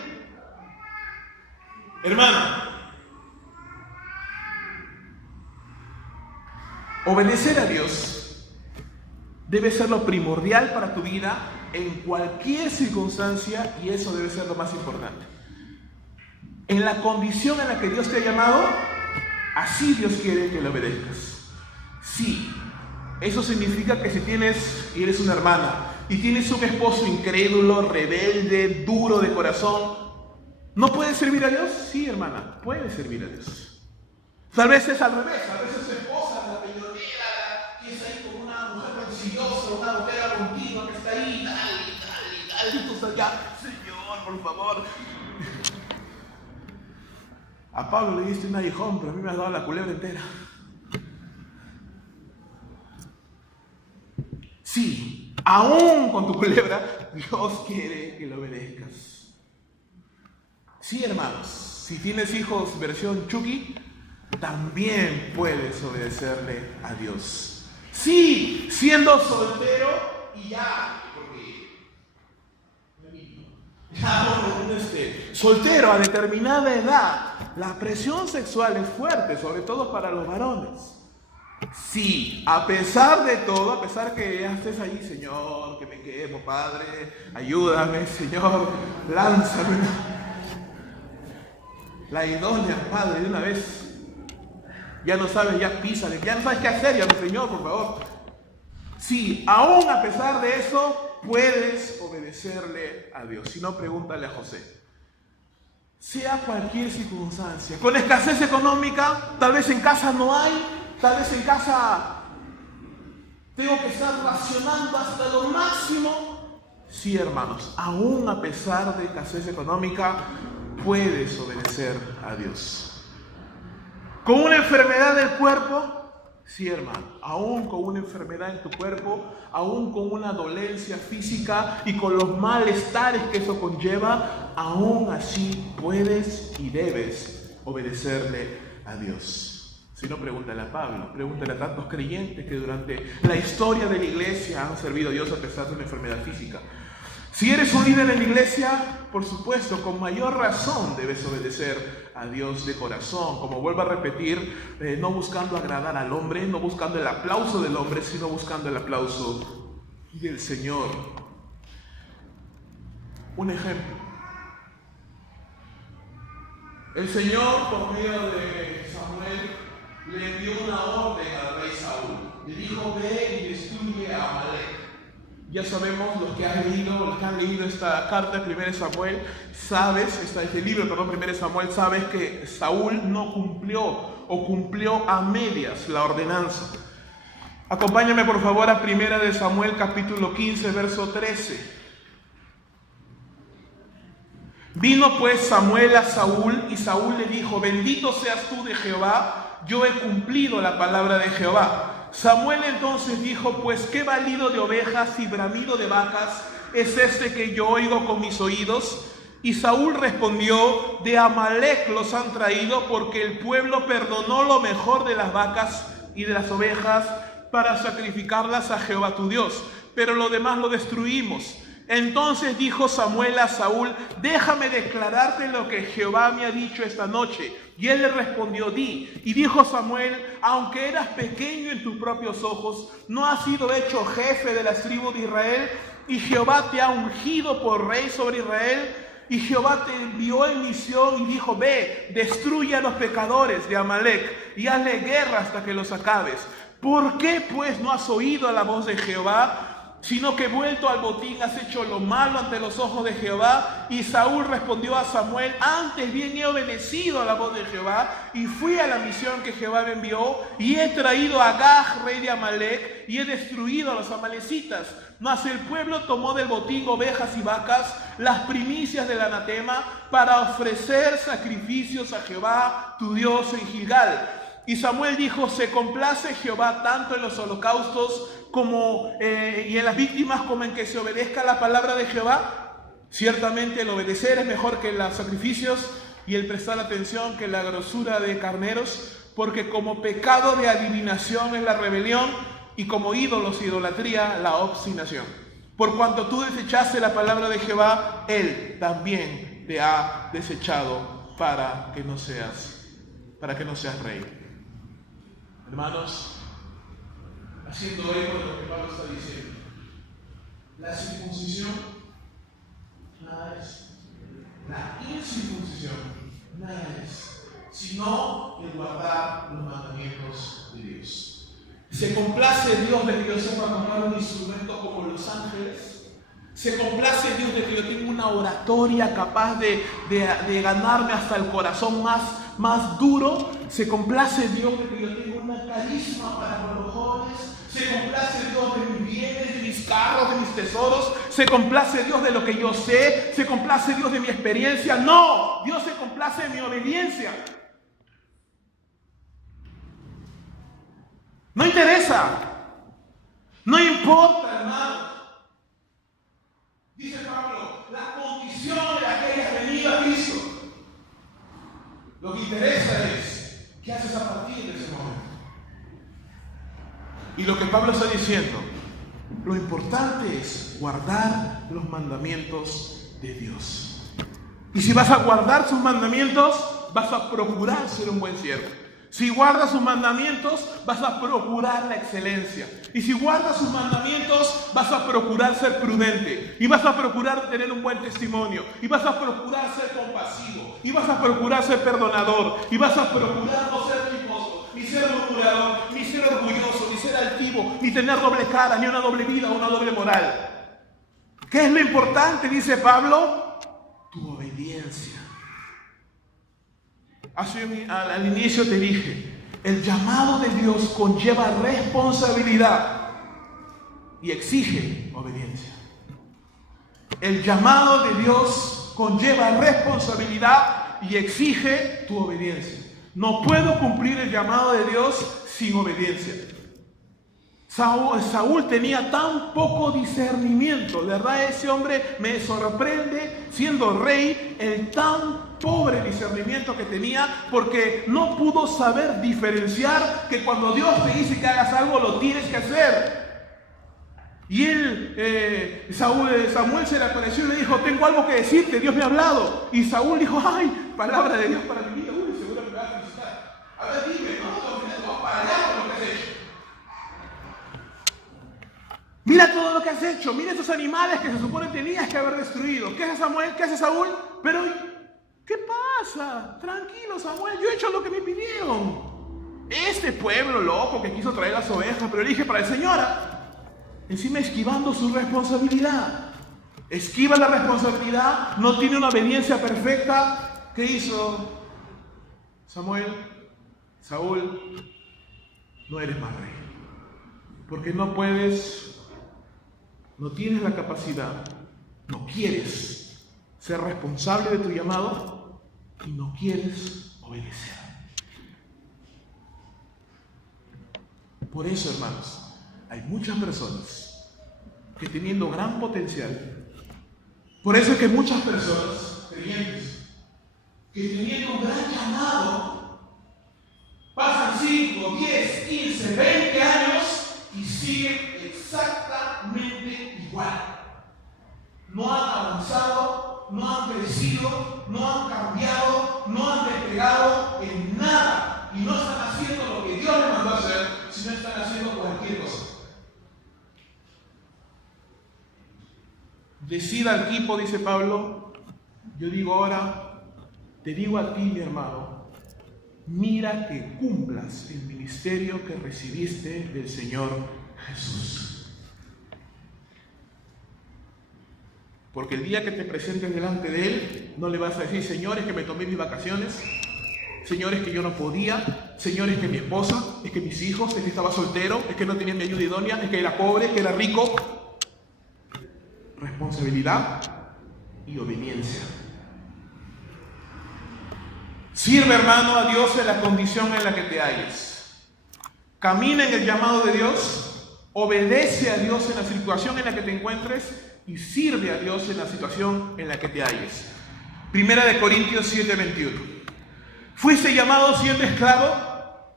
Hermano, obedecer a Dios debe ser lo primordial para tu vida en cualquier circunstancia, y eso debe ser lo más importante. En la condición en la que Dios te ha llamado, así Dios quiere que le obedezcas. Sí, eso significa que si tienes y eres una hermana y tienes un esposo incrédulo, rebelde, duro de corazón, ¿no puedes servir a Dios? Sí, hermana, puedes servir a Dios. Tal vez es al revés, tal vez es su esposa, la peñonera, que es ahí como una mujer rencillosa, una mujer continua que está ahí, y tú estás allá: Señor, por favor. A Pablo le diste un aguijón, pero a mí me has dado la culebra entera. Sí, aún con tu culebra, Dios quiere que lo obedezcas. Sí, hermanos, si tienes hijos versión Chucky, también puedes obedecerle a Dios. Sí, siendo soltero y ya, soltero a determinada edad, la presión sexual es fuerte, sobre todo para los varones. Sí, a pesar de todo, a pesar que ya estés ahí: Señor, que me quemo, Padre, ayúdame, Señor, lánzame. La idónea, Padre, de una vez. Ya no sabes, ya písale, ya no sabes qué hacer, ya no, Señor, por favor. Sí, aún a pesar de eso, puedes obedecerle a Dios. Si no, pregúntale a José. sea cualquier circunstancia. Con escasez económica, tal vez en casa no hay, tal vez en casa tengo que estar racionando hasta lo máximo. Sí, hermanos, aún a pesar de escasez económica, puedes obedecer a Dios. Con una enfermedad del cuerpo, sí, hermano, aún con una enfermedad en tu cuerpo, aún con una dolencia física y con los malestares que eso conlleva, aún así puedes y debes obedecerle a Dios. Si no, pregúntale a Pablo, pregúntale a tantos creyentes que durante la historia de la iglesia han servido a Dios a pesar de una enfermedad física. Si eres un líder en la iglesia, por supuesto, con mayor razón debes obedecer a Dios de corazón. Como vuelvo a repetir, no buscando agradar al hombre, no buscando el aplauso del hombre, sino buscando el aplauso del Señor. Un ejemplo. El Señor, por medio de Samuel, le envió una orden al rey Saúl. Le dijo, ve y destruye a Amalek. Ya sabemos, los que han leído esta carta, 1 Samuel, sabes, este libro, 1 Samuel, sabes que Saúl no cumplió o cumplió a medias la ordenanza. Acompáñame por favor a 1 Samuel capítulo 15, verso 13. Vino pues Samuel a Saúl y Saúl le dijo, bendito seas tú de Jehová, yo he cumplido la palabra de Jehová. Samuel entonces dijo, pues qué balido de ovejas y bramido de vacas es este que yo oigo con mis oídos. Y Saúl respondió, de Amalek los han traído porque el pueblo perdonó lo mejor de las vacas y de las ovejas para sacrificarlas a Jehová tu Dios, pero lo demás lo destruimos. Entonces dijo Samuel a Saúl, déjame declararte lo que Jehová me ha dicho esta noche. Y él le respondió, di. Y dijo Samuel, aunque eras pequeño en tus propios ojos, no has sido hecho jefe de las tribus de Israel, y Jehová te ha ungido por rey sobre Israel. Y Jehová te envió en misión y dijo, ve, destruye a los pecadores de Amalek y hazle guerra hasta que los acabes. ¿Por qué pues no has oído la voz de Jehová? Sino que vuelto al botín has hecho lo malo ante los ojos de Jehová. Y Saúl respondió a Samuel, antes bien he obedecido a la voz de Jehová y fui a la misión que Jehová me envió y he traído a Agag, rey de Amalek, y he destruido a los amalecitas. Mas el pueblo tomó del botín ovejas y vacas, las primicias del anatema, para ofrecer sacrificios a Jehová tu Dios en Gilgal. Y Samuel dijo, se complace Jehová tanto en los holocaustos como y en las víctimas como en que se obedezca la palabra de Jehová. Ciertamente el obedecer es mejor que los sacrificios y el prestar atención que la grosura de carneros, porque como pecado de adivinación es la rebelión y como ídolos idolatría la obstinación. Por cuanto tú desechaste la palabra de Jehová, él también te ha desechado para que no seas rey. Hermanos, haciendo eco de lo que Pablo está diciendo, la circuncisión nada es, la incircuncisión nada es, sino el guardar los mandamientos de Dios. ¿Se complace Dios de que yo sepa tocar un instrumento como los ángeles? ¿Se complace Dios de que yo tenga una oratoria capaz de ganarme hasta el corazón más duro? ¿Se complace Dios de que yo tenga una carisma para con los jóvenes? ¿Se complace Dios de mis bienes, de mis carros, de mis tesoros? ¿Se complace Dios de lo que yo sé? ¿Se complace Dios de mi experiencia? No, Dios se complace de mi obediencia. No interesa, no importa, hermano. Dice Pablo, la condición de aquella venida a Cristo. Lo que interesa es qué haces a partir de ese momento. Y lo que Pablo está diciendo, lo importante es guardar los mandamientos de Dios. Y si vas a guardar sus mandamientos, vas a procurar ser un buen siervo. Si guardas sus mandamientos, vas a procurar la excelencia. Y si guardas sus mandamientos, vas a procurar ser prudente. Y vas a procurar tener un buen testimonio. Y vas a procurar ser compasivo. Y vas a procurar ser perdonador. Y vas a procurar no ser chismoso, ni ser murmurador, ni ser orgulloso, ni ser altivo, ni tener doble cara, ni una doble vida o una doble moral. ¿Qué es lo importante? Dice Pablo. Tu obediencia. Al inicio te dije, el llamado de Dios conlleva responsabilidad y exige obediencia. El llamado de Dios conlleva responsabilidad y exige tu obediencia. No puedo cumplir el llamado de Dios sin obediencia. Saúl tenía tan poco discernimiento. De verdad, ese hombre me sorprende, siendo rey, el tan pobre discernimiento que tenía, porque no pudo saber diferenciar que cuando Dios te dice que hagas algo, lo tienes que hacer. Y Samuel se le apareció y le dijo, tengo algo que decirte, Dios me ha hablado. Y Saúl dijo, ay, palabra de Dios para mi vida. Uy, seguro me va a felicitar. A ver, dime, no, para allá con lo que has hecho. Mira todo lo que has hecho, mira esos animales que se supone tenías que haber destruido. ¿Qué hace Samuel? ¿Qué hace Saúl? Pero, ¿qué pasa? Tranquilo, Samuel, yo he hecho lo que me pidieron. Este pueblo loco que quiso traer las ovejas, pero le dije para el Señor, encima esquivando su responsabilidad. Esquiva la responsabilidad, no tiene una obediencia perfecta. ¿Qué hizo Samuel? Saúl, no eres más rey. Porque no puedes, no tienes la capacidad, no quieres ser responsable de tu llamado y no quieres obedecer. Por eso, hermanos, hay muchas personas que teniendo gran potencial, por eso es que muchas personas, creyentes, que teniendo un gran llamado, pasan 5, 10, 15, 20 años y siguen exactamente igual. No han avanzado, no han crecido, no han cambiado, no han despegado en nada y no están haciendo lo que Dios les mandó a hacer, sino están haciendo cualquier cosa. Decida al equipo, dice Pablo. Yo digo ahora, te digo a ti, mi hermano, mira que cumplas el ministerio que recibiste del Señor Jesús. Porque el día que te presentes delante de Él, no le vas a decir, señores, que me tomé mis vacaciones, señores, que yo no podía, señores, que mi esposa, es que mis hijos, es que estaba soltero, es que no tenía mi ayuda idónea, es que era pobre, es que era rico. Responsabilidad y obediencia. Sirve, hermano, a Dios en la condición en la que te halles. Camina en el llamado de Dios, obedece a Dios en la situación en la que te encuentres y sirve a Dios en la situación en la que te halles. Primera de Corintios 7:21. Fuiste llamado siendo esclavo,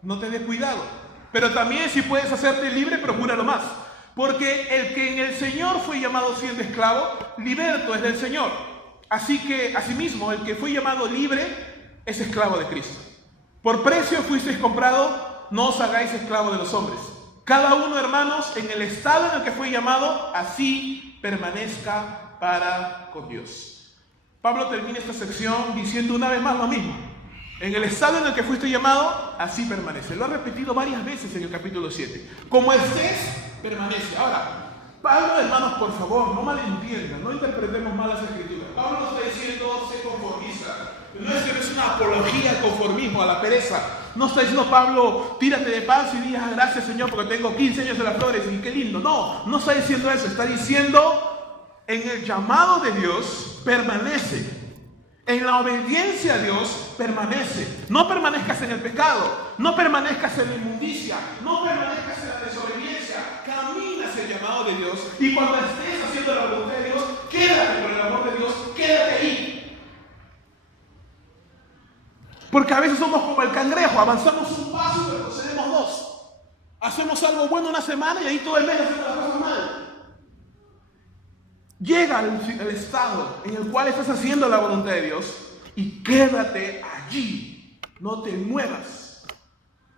no te des cuidado. Pero también si puedes hacerte libre, procúralo más. Porque el que en el Señor fue llamado siendo esclavo, liberto es del Señor. Así que, asimismo, el que fue llamado libre es esclavo de Cristo. Por precio fuisteis comprado, no os hagáis esclavos de los hombres. Cada uno, hermanos, en el estado en el que fue llamado, así permanezca para con Dios. Pablo termina esta sección diciendo una vez más lo mismo. En el estado en el que fuiste llamado, así permanece. Lo ha repetido varias veces en el capítulo 7. Como estés, permanece. Ahora, Pablo, hermanos, por favor, no malentiendan, no interpretemos mal las escrituras. Pablo no está diciendo, sé conformista. No es que no es una apología al conformismo, a la pereza. No está diciendo Pablo, tírate de paz y digas gracias, Señor, porque tengo 15 años de las flores y qué lindo. No, no está diciendo eso. Está diciendo, en el llamado de Dios, permanece. En la obediencia a Dios, permanece. No permanezcas en el pecado, no permanezcas en la inmundicia, no permanezcas en la desobediencia. Caminas el llamado de Dios y cuando estés haciendo la voluntad de Dios, quédate por el amor de Dios, quédate ahí. Porque a veces somos como el cangrejo, avanzamos un paso y retrocedemos dos. Hacemos algo bueno una semana y ahí todo el mes hacemos las cosas mal. Llega al estado en el cual estás haciendo la voluntad de Dios y quédate allí. No te muevas.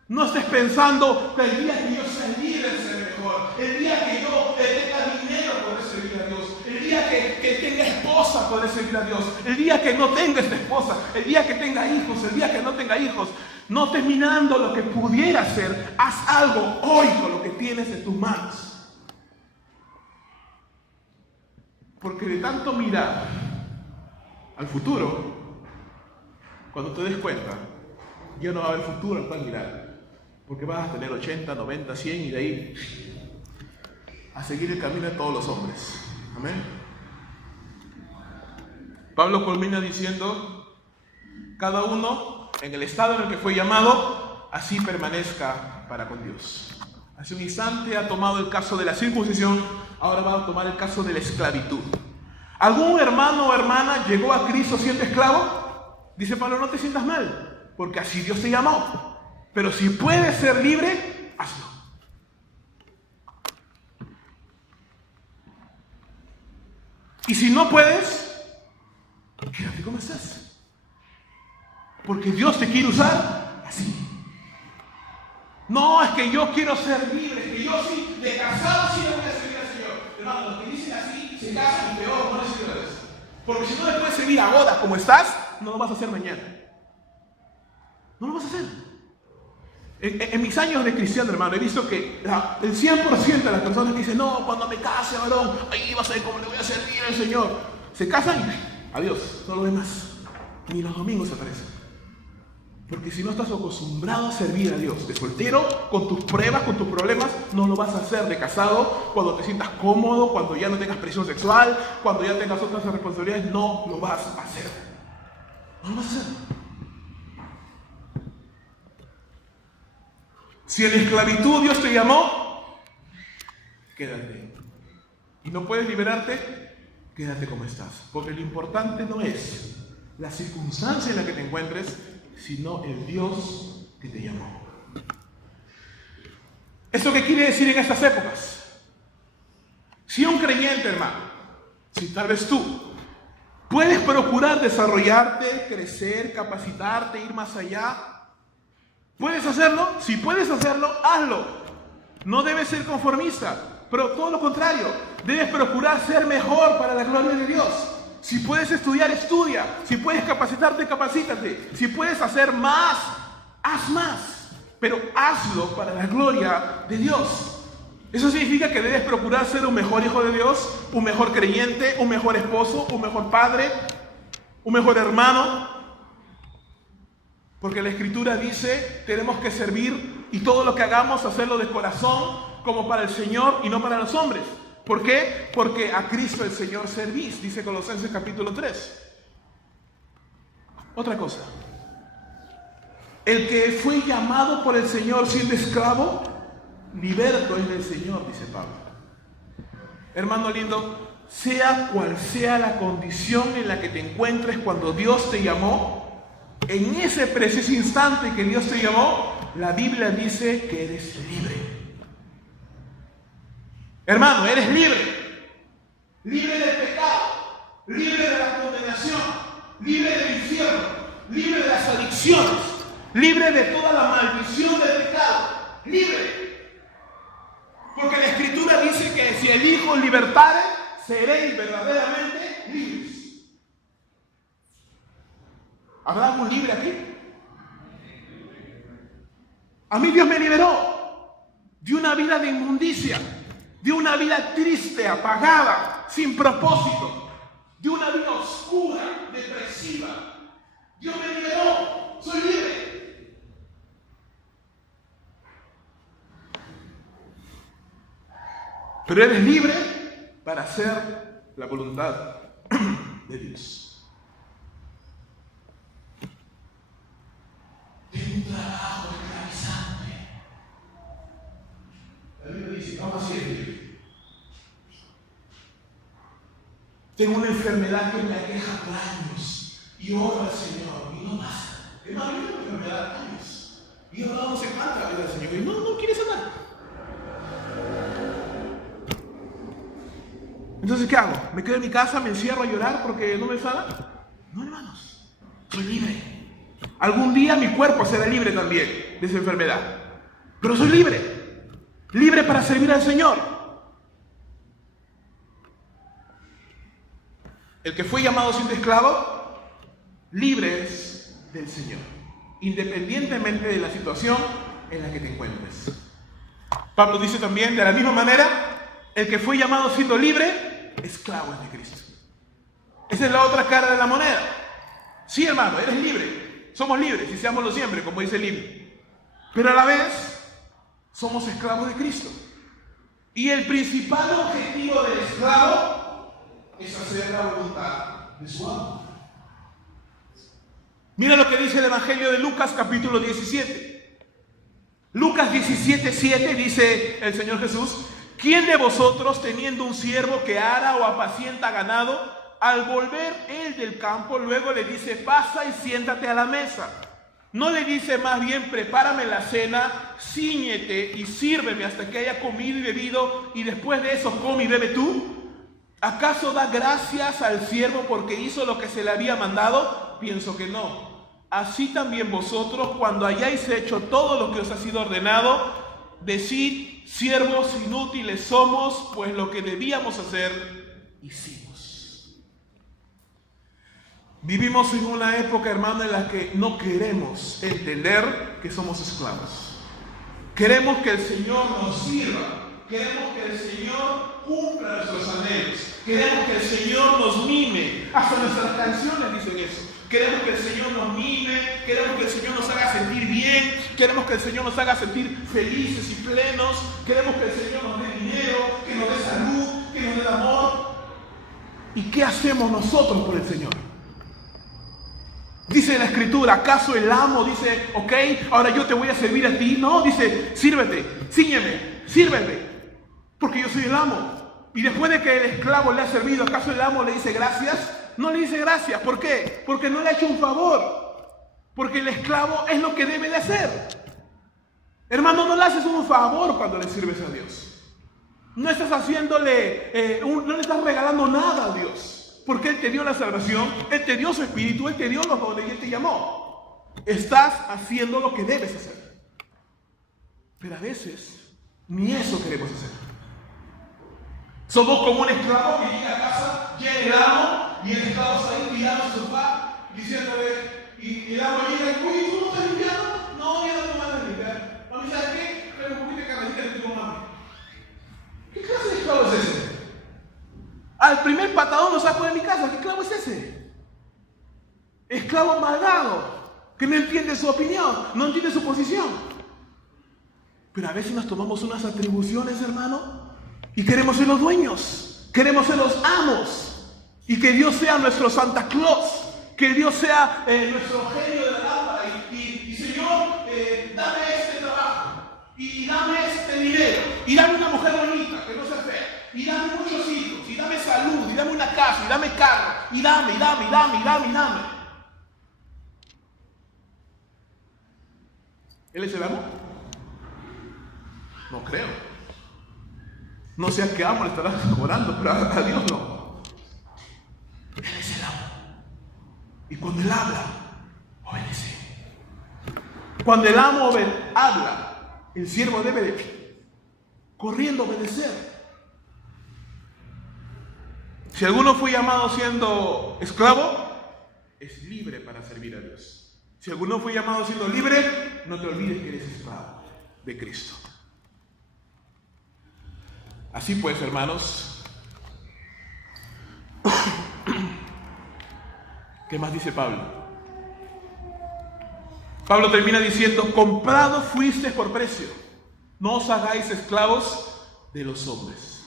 No estés pensando que el día que yo sea líder seré mejor. El día que yo tenga dinero podré servir a Dios. El día que tenga esposa podré servir a Dios. El día que no tenga esta esposa. El día que tenga hijos. El día que no tenga hijos. No estés mirando lo que pudiera ser. Haz algo hoy con lo que tienes en tus manos. Porque de tanto mirar al futuro, cuando te des cuenta, ya no va a haber futuro al cual mirar. Porque vas a tener 80, 90, 100 y de ahí a seguir el camino de todos los hombres. Amén. Pablo culmina diciendo: cada uno en el estado en el que fue llamado, así permanezca para con Dios. Hace un instante ha tomado el caso de la circuncisión, ahora va a tomar el caso de la esclavitud. ¿Algún hermano o hermana llegó a Cristo siendo esclavo? Dice Pablo: no te sientas mal, porque así Dios te llamó. Pero si puedes ser libre, hazlo. Y si no puedes, quédate como estás. Porque Dios te quiere usar así. No, es que yo quiero ser libre, es que yo sí, de casado sí le voy a servir al Señor. Hermano, los que dicen así, se casan y peor, no les sirve de eso. Porque si no le puedes servir ahora como estás, no lo vas a hacer mañana. No lo vas a hacer. En mis años de cristiano, hermano, he visto que el 100% de las personas que dicen: no, cuando me case, varón, ahí vas a ver cómo le voy a servir al Señor. Se casan y adiós, no lo demás. Ni los domingos se aparecen. Porque si no estás acostumbrado a servir a Dios de soltero, con tus pruebas, con tus problemas, no lo vas a hacer de casado, cuando te sientas cómodo, cuando ya no tengas presión sexual, cuando ya tengas otras responsabilidades, no lo vas a hacer. No lo vas a hacer. Si en la esclavitud Dios te llamó, quédate. Y no puedes liberarte, quédate como estás. Porque lo importante no es la circunstancia en la que te encuentres, sino el Dios que te llamó. ¿Esto qué quiere decir en estas épocas? Si un creyente, hermano, si tal vez tú, puedes procurar desarrollarte, crecer, capacitarte, ir más allá, ¿puedes hacerlo? Si puedes hacerlo, hazlo. No debes ser conformista, pero todo lo contrario, debes procurar ser mejor para la gloria de Dios. Si puedes estudiar, estudia. Si puedes capacitarte, capacítate. Si puedes hacer más, haz más. Pero hazlo para la gloria de Dios. Eso significa que debes procurar ser un mejor hijo de Dios, un mejor creyente, un mejor esposo, un mejor padre, un mejor hermano. Porque la Escritura dice: tenemos que servir y todo lo que hagamos, hacerlo de corazón, como para el Señor y no para los hombres. ¿Por qué? Porque a Cristo el Señor servís, dice Colosenses capítulo 3. Otra cosa. El que fue llamado por el Señor siendo esclavo, liberto es del Señor, dice Pablo. Hermano lindo, sea cual sea la condición en la que te encuentres cuando Dios te llamó, en ese preciso instante que Dios te llamó, la Biblia dice que eres libre. Hermano, eres libre. Libre del pecado, libre de la condenación, libre del infierno, libre de las adicciones, libre de toda la maldición del pecado. Libre. Porque la Escritura dice que si el Hijo libertare, seréis verdaderamente libres. ¿Habrá algún libre aquí? A mí Dios me liberó de una vida de inmundicia, de una vida triste, apagada, sin propósito, de una vida oscura, depresiva. Dios me liberó, soy libre. Pero eres libre para hacer la voluntad de Dios. Tengo un trabajo esclavizante. La Biblia dice: ¿cómo así es libre? Tengo una enfermedad que me aqueja por años y oro al Señor y no pasa. Hermano, yo tengo una enfermedad de años y he orado no sé cuántas veces al Señor y no quiere sanar. Entonces, ¿qué hago? ¿Me quedo en mi casa, me encierro a llorar porque no me sana? No, hermanos, soy libre. Algún día mi cuerpo será libre también de esa enfermedad, pero soy libre. Libre para servir al Señor. El que fue llamado siendo esclavo, libre es del Señor, independientemente de la situación en la que te encuentres. Pablo dice también, de la misma manera, el que fue llamado siendo libre, esclavo es de Cristo. Esa es la otra cara de la moneda. Sí, hermano, eres libre, Somos libres y seámoslo siempre, como dice el libro. Pero a la vez, somos esclavos de Cristo. Y el principal objetivo del esclavo es hacer la voluntad de su amo. Mira lo que dice el Evangelio de Lucas, capítulo 17. Lucas 17:7 dice el Señor Jesús: ¿quién de vosotros, teniendo un siervo que ara o apacienta ganado, al volver él del campo, luego le dice, pasa y siéntate a la mesa? ¿No le dice más bien, prepárame la cena, cíñete y sírveme hasta que haya comido y bebido, y después de eso come y bebe tú? ¿Acaso da gracias al siervo porque hizo lo que se le había mandado? Pienso que no. Así también vosotros, cuando hayáis hecho todo lo que os ha sido ordenado, decid, siervos inútiles somos, pues lo que debíamos hacer, hicimos. Vivimos en una época, hermano, en la que no queremos entender que somos esclavos. Queremos que el Señor nos sirva. Queremos que el Señor cumpla nuestros anhelos. Queremos que el Señor nos mime. Hasta nuestras canciones dicen eso. Queremos que el Señor nos mime. Queremos que el Señor nos haga sentir bien. Queremos que el Señor nos haga sentir felices y plenos. Queremos que el Señor nos dé dinero, que nos dé salud, que nos dé amor. ¿Y qué hacemos nosotros por el Señor? Dice la Escritura, ¿acaso el amo dice, ok, ahora yo te voy a servir a ti? No, dice, sírvete, cíñeme, sírveme, porque yo soy el amo. Y después de que el esclavo le ha servido, ¿acaso el amo le dice gracias? No le dice gracias. ¿Por qué? Porque no le ha hecho un favor. Porque el esclavo es lo que debe de hacer. Hermano, no le haces un favor cuando le sirves a Dios. No estás haciéndole, no le estás regalando nada a Dios. Porque Él te dio la salvación, Él te dio su espíritu, Él te dio los dones y Él te llamó. Estás haciendo lo que debes hacer. Pero a veces, ni eso queremos hacer. Somos como un esclavo que llega a casa, llega el amo, y el esclavo está ahí tirado en su sofá, diciéndole, y el amo llega y, oye, ¿tú no estás limpiando? No, ya no me mandas a limpiar. Mami, ¿sabes qué? Traigo un poquito de carnecita que tengo, mami. ¿Qué clase de esclavo es ese? Al primer patadón lo saco de mi casa. ¿Qué esclavo es ese? Esclavo malvado, que no entiende su opinión, no entiende su posición. Pero a veces nos tomamos unas atribuciones, hermano, y queremos ser los dueños, queremos ser los amos, y que Dios sea nuestro Santa Claus, que Dios sea nuestro genio de la lámpara, y Señor, dame este trabajo, y dame este dinero, y dame una mujer bonita, que no sea fea, y dame muchos hijos, y dame salud, y dame una casa, y dame carro, y dame. ¿Él es el amo? No creo. No sé a qué amo le estarás orando, pero a Dios no. Él es el amo. Y cuando Él habla, obedece. Cuando el amo habla, el siervo debe de corriendo obedecer. Si alguno fue llamado siendo esclavo, es libre para servir a Dios. Si alguno fue llamado siendo libre, no te olvides que eres esclavo de Cristo. Así pues, hermanos, ¿qué más dice Pablo? Pablo termina diciendo, comprado fuisteis por precio, no os hagáis esclavos de los hombres.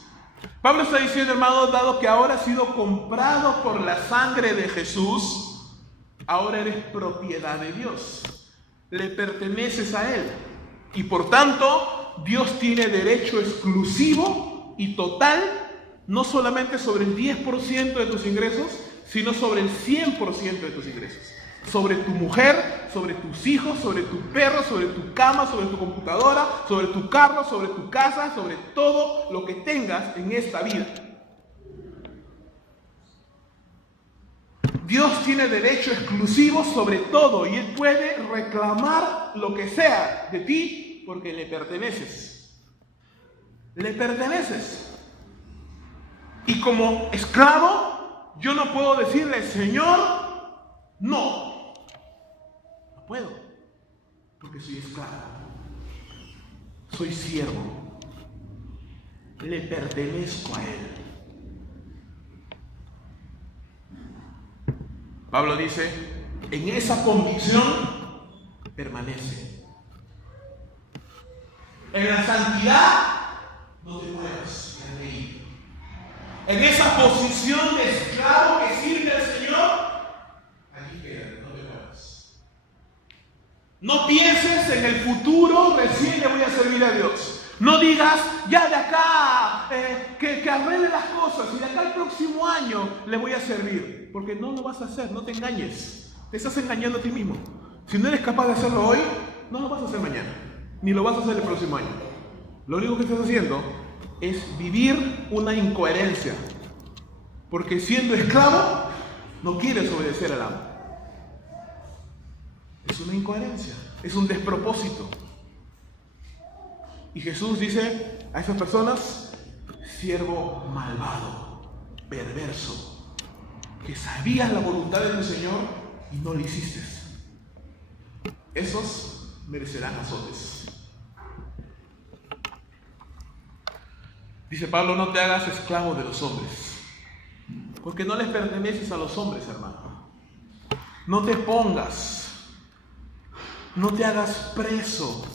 Pablo está diciendo, hermano, dado que ahora has sido comprado por la sangre de Jesús, ahora eres propiedad de Dios. Le perteneces a Él. Y por tanto, Dios tiene derecho exclusivo y total, no solamente sobre el 10% de tus ingresos, sino sobre el 100% de tus ingresos. Sobre tu mujer, sobre tus hijos, sobre tu perro, sobre tu cama, sobre tu computadora, sobre tu carro, sobre tu casa, sobre todo lo que tengas en esta vida. Dios tiene derecho exclusivo sobre todo y Él puede reclamar lo que sea de ti porque le perteneces. Le perteneces. Y como esclavo, yo no puedo decirle, Señor, no. No puedo, porque soy esclavo. Soy siervo. Le pertenezco a Él. Pablo dice, En esa convicción permanece. En la santidad no te muevas, en esa posición de esclavo que sirve al Señor, allí queda, no te muevas. No pienses en el futuro, recién le voy a servir a Dios. No digas, ya de acá, que arregle las cosas y de acá al próximo año le voy a servir. Porque no lo vas a hacer, no te engañes. Te estás engañando a ti mismo. Si no eres capaz de hacerlo hoy, no lo vas a hacer mañana, ni lo vas a hacer el próximo año. Lo único que estás haciendo es vivir una incoherencia. Porque siendo esclavo, no quieres obedecer al amo. Es una incoherencia, es un despropósito. Y Jesús dice a esas personas, siervo malvado, perverso, que sabías la voluntad de tu Señor y no lo hiciste. Esos merecerán azotes. Dice Pablo, no te hagas esclavo de los hombres, porque no les perteneces a los hombres, hermano. No te pongas, no te hagas preso,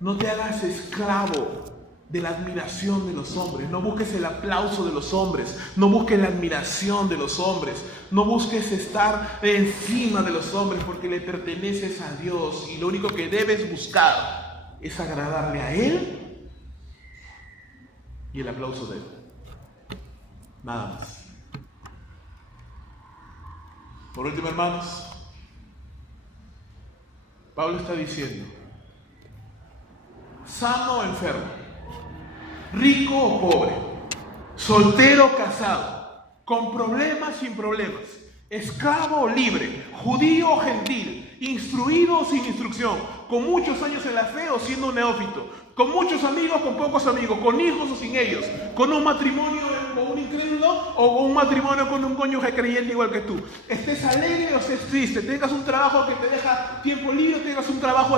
no te hagas esclavo de la admiración de los hombres. No busques el aplauso de los hombres, no busques la admiración de los hombres, no busques estar encima de los hombres, porque le perteneces a Dios y lo único que debes buscar es agradarle a Él y el aplauso de Él. Nada más. Por último, hermanos, Pablo está diciendo, sano o enfermo, rico o pobre, soltero o casado, con problemas sin problemas, esclavo o libre, judío o gentil, instruido o sin instrucción, con muchos años en la fe o siendo un neófito, con muchos amigos, con pocos amigos, con hijos o sin ellos, con un matrimonio con un incrédulo o un matrimonio con un cónyuge creyente igual que tú. Estés alegre o estés triste, tengas un trabajo que te deja tiempo libre, tengas un trabajo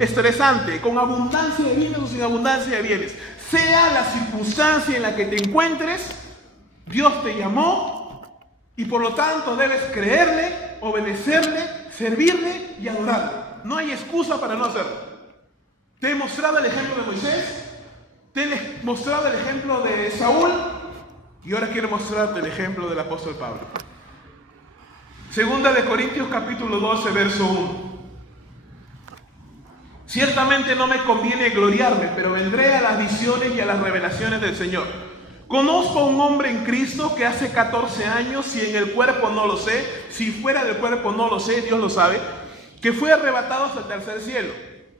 estresante, con abundancia de bienes o sin abundancia de bienes. Sea la circunstancia en la que te encuentres, Dios te llamó y por lo tanto debes creerle, obedecerle, servirle y adorarle. No hay excusa para no hacerlo. Te he mostrado el ejemplo de Moisés, te he mostrado el ejemplo de Saúl y ahora quiero mostrarte el ejemplo del apóstol Pablo. Segunda de Corintios capítulo 12, verso 1. Ciertamente no me conviene gloriarme, pero vendré a las visiones y a las revelaciones del Señor. Conozco a un hombre en Cristo que hace 14 años, si en el cuerpo no lo sé, si fuera del cuerpo no lo sé, Dios lo sabe, que fue arrebatado hasta el tercer cielo.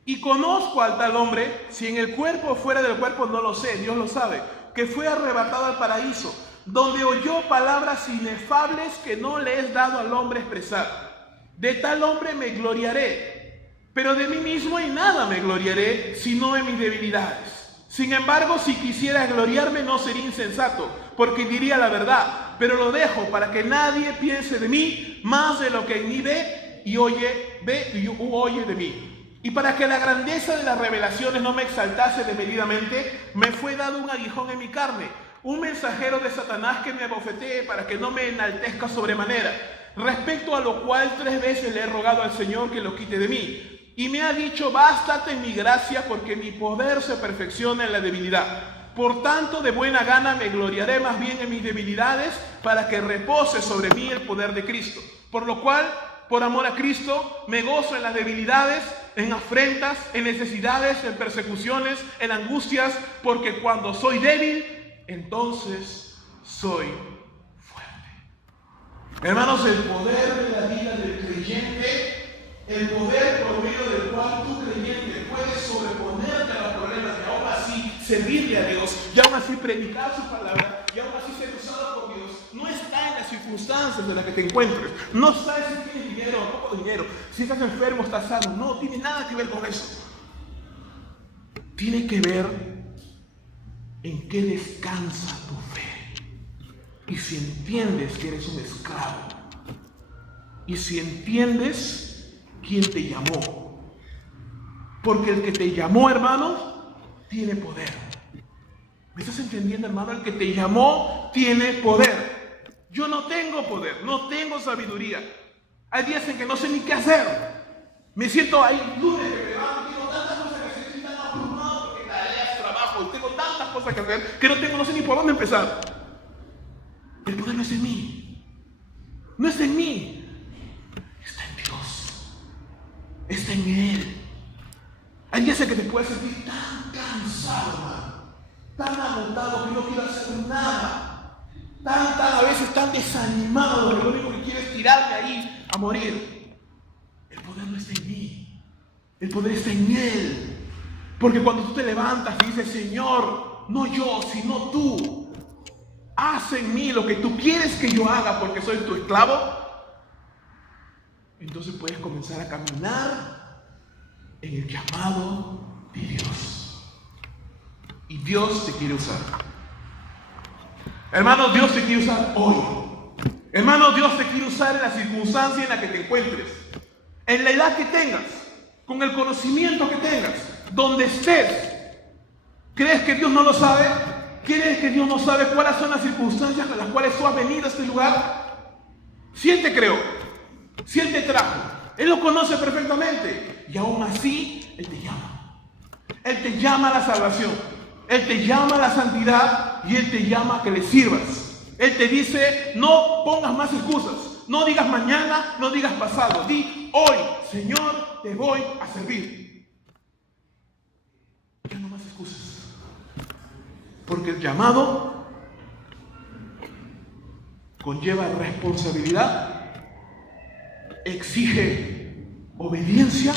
Y conozco al tal hombre, si en el cuerpo o fuera del cuerpo no lo sé, Dios lo sabe, que fue arrebatado al paraíso, donde oyó palabras inefables que no le es dado al hombre expresar. De tal hombre me gloriaré, pero de mí mismo en nada me gloriaré, sino en mis debilidades. Sin embargo, si quisiera gloriarme no sería insensato, porque diría la verdad, pero lo dejo para que nadie piense de mí más de lo que en mí ve y oye de mí. Y para que la grandeza de las revelaciones no me exaltase desmedidamente, me fue dado un aguijón en mi carne, un mensajero de Satanás que me abofetee para que no me enaltezca sobremanera, respecto a lo cual 3 veces le he rogado al Señor que lo quite de mí. Y me ha dicho, bástate mi gracia, porque mi poder se perfecciona en la debilidad. Por tanto, de buena gana me gloriaré más bien en mis debilidades, para que repose sobre mí el poder de Cristo. Por lo cual, por amor a Cristo, me gozo en las debilidades, en afrentas, en necesidades, en persecuciones, en angustias, porque cuando soy débil, entonces soy fuerte. Hermanos, el poder de la vida del creyente, el poder por medio del cual tú creyente puedes sobreponerte a los problemas y aún así servirle a Dios, y aún así predicar su palabra, y aún así ser usado por Dios, no está en las circunstancias en las que te encuentres, no está en si tienes dinero o poco dinero, si estás enfermo o estás sano, no tiene nada que ver con eso. Tiene que ver en qué descansa tu fe, y si entiendes que eres un esclavo, y si entiendes quién te llamó, porque el que te llamó, hermano, tiene poder. ¿Me estás entendiendo, hermano? El que te llamó tiene poder. Yo no tengo poder, no tengo sabiduría. Hay días en que no sé ni qué hacer. Me siento ahí, lunes que me levanto, tengo tantas cosas que hacer, estoy tan abrumado porque tareas, trabajo, tengo tantas cosas que hacer que no sé ni por dónde empezar. El poder no es en mí. No es en mí. Está en Dios. Está en Él. Hay días en que te puedes sentir tan cansado, hermano, tan agotado que no quiero hacer nada, tan a veces tan desanimado, que lo único que quiero es tirarme ahí a morir. El poder no está en mí, el poder está en Él. Porque cuando tú te levantas y dices, Señor, no yo, sino tú, haz en mí lo que tú quieres que yo haga porque soy tu esclavo, entonces puedes comenzar a caminar en el llamado de Dios. Y Dios te quiere usar. Hermano, Dios te quiere usar hoy. Hermano, Dios te quiere usar en la circunstancia en la que te encuentres, en la edad que tengas, con el conocimiento que tengas, donde estés. ¿Crees que Dios no lo sabe? ¿Crees que Dios no sabe cuáles son las circunstancias en las cuales tú has venido a este lugar? Si Él te creó, si Él te trajo, Él lo conoce perfectamente. Y aún así, Él te llama. Él te llama a la salvación. Él te llama a la santidad y Él te llama a que le sirvas. Él te dice, no pongas más excusas. No digas mañana, no digas pasado. Di hoy, Señor, te voy a servir. Ya no más excusas. Porque el llamado conlleva responsabilidad, exige obediencia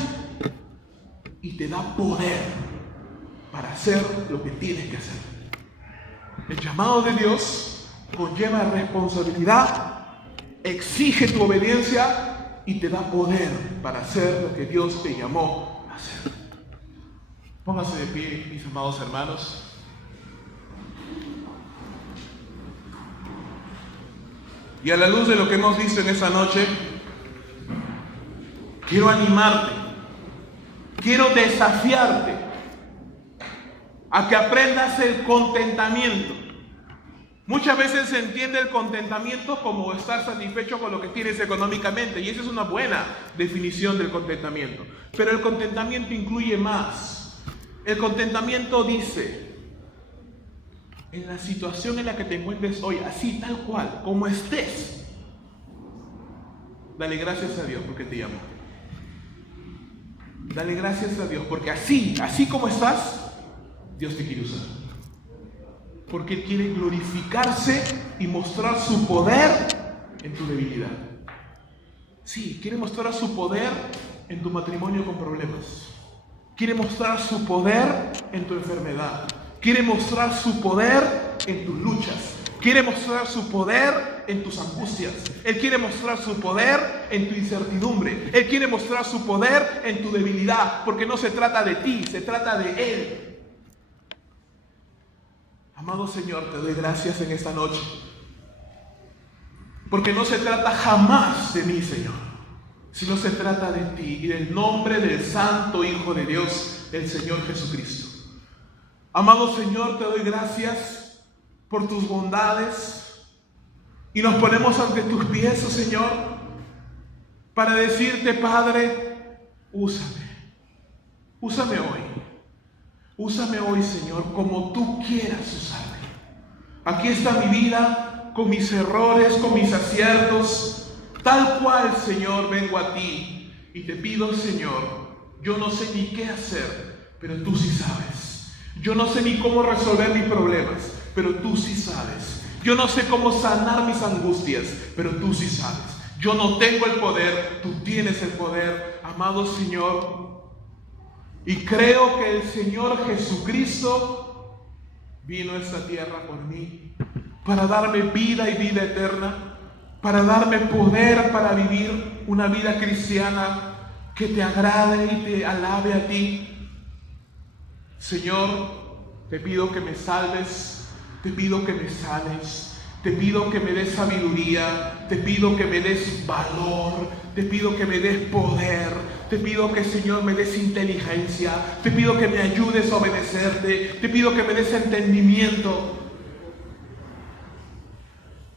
y te da poder para hacer lo que tienes que hacer. El llamado de Dios conlleva responsabilidad, exige tu obediencia y te da poder para hacer lo que Dios te llamó a hacer. Pónganse de pie, mis amados hermanos. Y a la luz de lo que hemos visto en esta noche, quiero animarte, quiero desafiarte a que aprendas el contentamiento. Muchas veces se entiende el contentamiento como estar satisfecho con lo que tienes económicamente, y esa es una buena definición del contentamiento. Pero el contentamiento incluye más. El contentamiento dice, en la situación en la que te encuentres hoy, así tal cual, como estés, dale gracias a Dios porque te llamó. Dale gracias a Dios porque así como estás, Dios te quiere usar. Porque Él quiere glorificarse y mostrar su poder en tu debilidad. Sí, quiere mostrar su poder en tu matrimonio con problemas. Quiere mostrar su poder en tu enfermedad. Quiere mostrar su poder en tus luchas. Quiere mostrar su poder en tus angustias. Él quiere mostrar su poder en tu incertidumbre. Él quiere mostrar su poder en tu debilidad. Porque no se trata de ti, se trata de Él. Amado Señor, te doy gracias en esta noche. Porque no se trata jamás de mí, Señor, sino se trata de ti y del nombre del Santo Hijo de Dios, el Señor Jesucristo. Amado Señor, te doy gracias por tus bondades y nos ponemos ante tus pies, oh Señor, para decirte, Padre, úsame hoy. Úsame hoy, Señor, como tú quieras usarme. Aquí está mi vida, con mis errores, con mis aciertos. Tal cual, Señor, vengo a ti y te pido, Señor, yo no sé ni qué hacer, pero tú sí sabes. Yo no sé ni cómo resolver mis problemas, pero tú sí sabes. Yo no sé cómo sanar mis angustias, pero tú sí sabes. Yo no tengo el poder, tú tienes el poder, amado Señor. Y creo que el Señor Jesucristo vino a esta tierra por mí, para darme vida y vida eterna, para darme poder para vivir una vida cristiana que te agrade y te alabe a ti. Señor, te pido que me salves, te pido que me sanes, te pido que me des sabiduría, te pido que me des valor, te pido que me des poder, te pido que, Señor, me des inteligencia, te pido que me ayudes a obedecerte, te pido que me des entendimiento.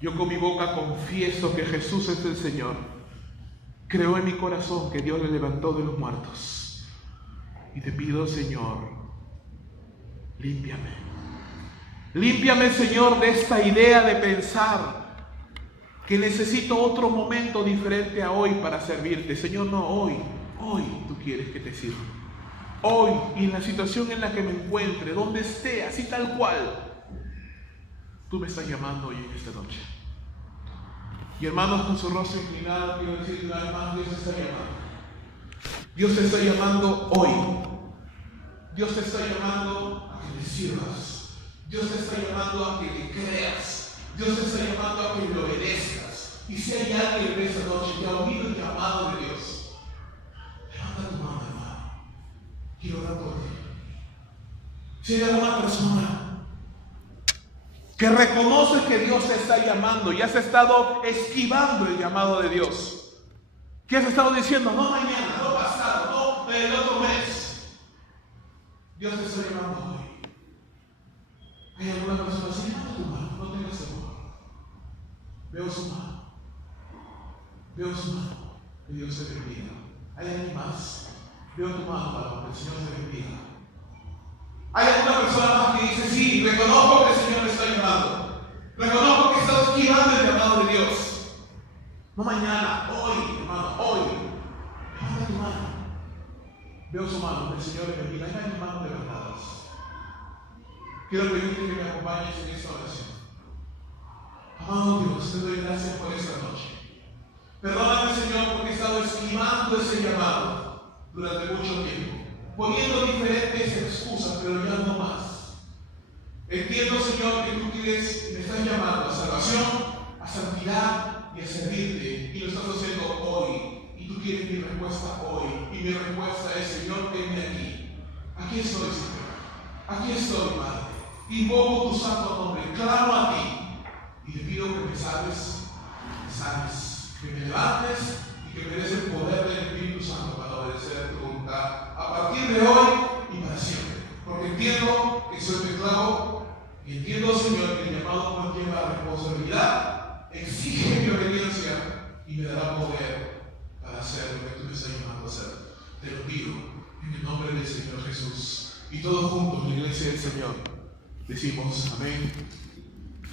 Yo con mi boca confieso que Jesús es el Señor Creo en mi corazón que Dios le levantó de los muertos. Y te pido, Señor, límpiame. Límpiame, Señor, de esta idea de pensar que necesito otro momento diferente a hoy para servirte. Señor, no, hoy tú quieres que te sirva. Hoy, y en la situación en la que me encuentre, donde esté, así tal cual, tú me estás llamando hoy en esta noche. Y hermanos, con su rostro inclinado, quiero decirle una vez más, Dios te está llamando. Dios te está llamando hoy. Dios te está llamando a que le sirvas. Dios te está llamando a que le creas. Dios te está llamando a que le obedezcas. Y si hay alguien en esta noche que ha oído el llamado de Dios, levanta tu mano, hermano. Quiero orar por ti. Si hay alguna persona que reconoce que Dios te está llamando y has estado esquivando el llamado de Dios, que has estado diciendo, no mañana, no pasado, no el otro mes, Dios te está llamando hoy. Hay alguna persona así, levanta tu mano, no tengas temor. Veo su mano. Que Dios te bendiga. ¿Hay alguien más? Veo tu mano para que el Señor te bendiga. Hay alguna persona más que dice, sí, reconozco que el Señor me está llamando. Reconozco que está esquivando el llamado de Dios. No mañana, hoy, hermano, hoy. Levanta tu mano. Veo su mano, que el Señor le bendiga. Hay mis manos levantadas. Quiero pedirte que me acompañes en esta oración. Amado Dios, te doy gracias por esta noche. Perdóname, Señor, porque he estado esquivando ese llamado durante mucho tiempo, poniendo diferentes excusas, pero ya no más. Entiendo, Señor, que tú quieres, me estás llamando a salvación, a santidad y a servirte, y lo estás haciendo hoy, y tú quieres mi respuesta hoy, y mi respuesta es, Señor, venme aquí. Aquí estoy, Señor. Aquí estoy, Padre. Invoco tu santo nombre, clamo a ti, y te pido que me salves, que me levantes y que me des el poder del Espíritu Santo para obedecer tu voluntad a partir de hoy y para siempre. Porque entiendo que soy pecado y entiendo, Señor, que el llamado conlleva responsabilidad, exige mi obediencia y me dará poder para hacer lo que tú me estás llamando a hacer. Te lo pido en el nombre del Señor Jesús. Y todos juntos, la iglesia del Señor, decimos amén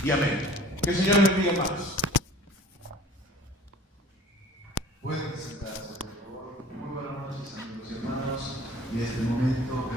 y amén. Que el Señor les bendiga, hermanos. Pueden sentarse, por favor. Muy buenas noches, amigos y hermanos. En este momento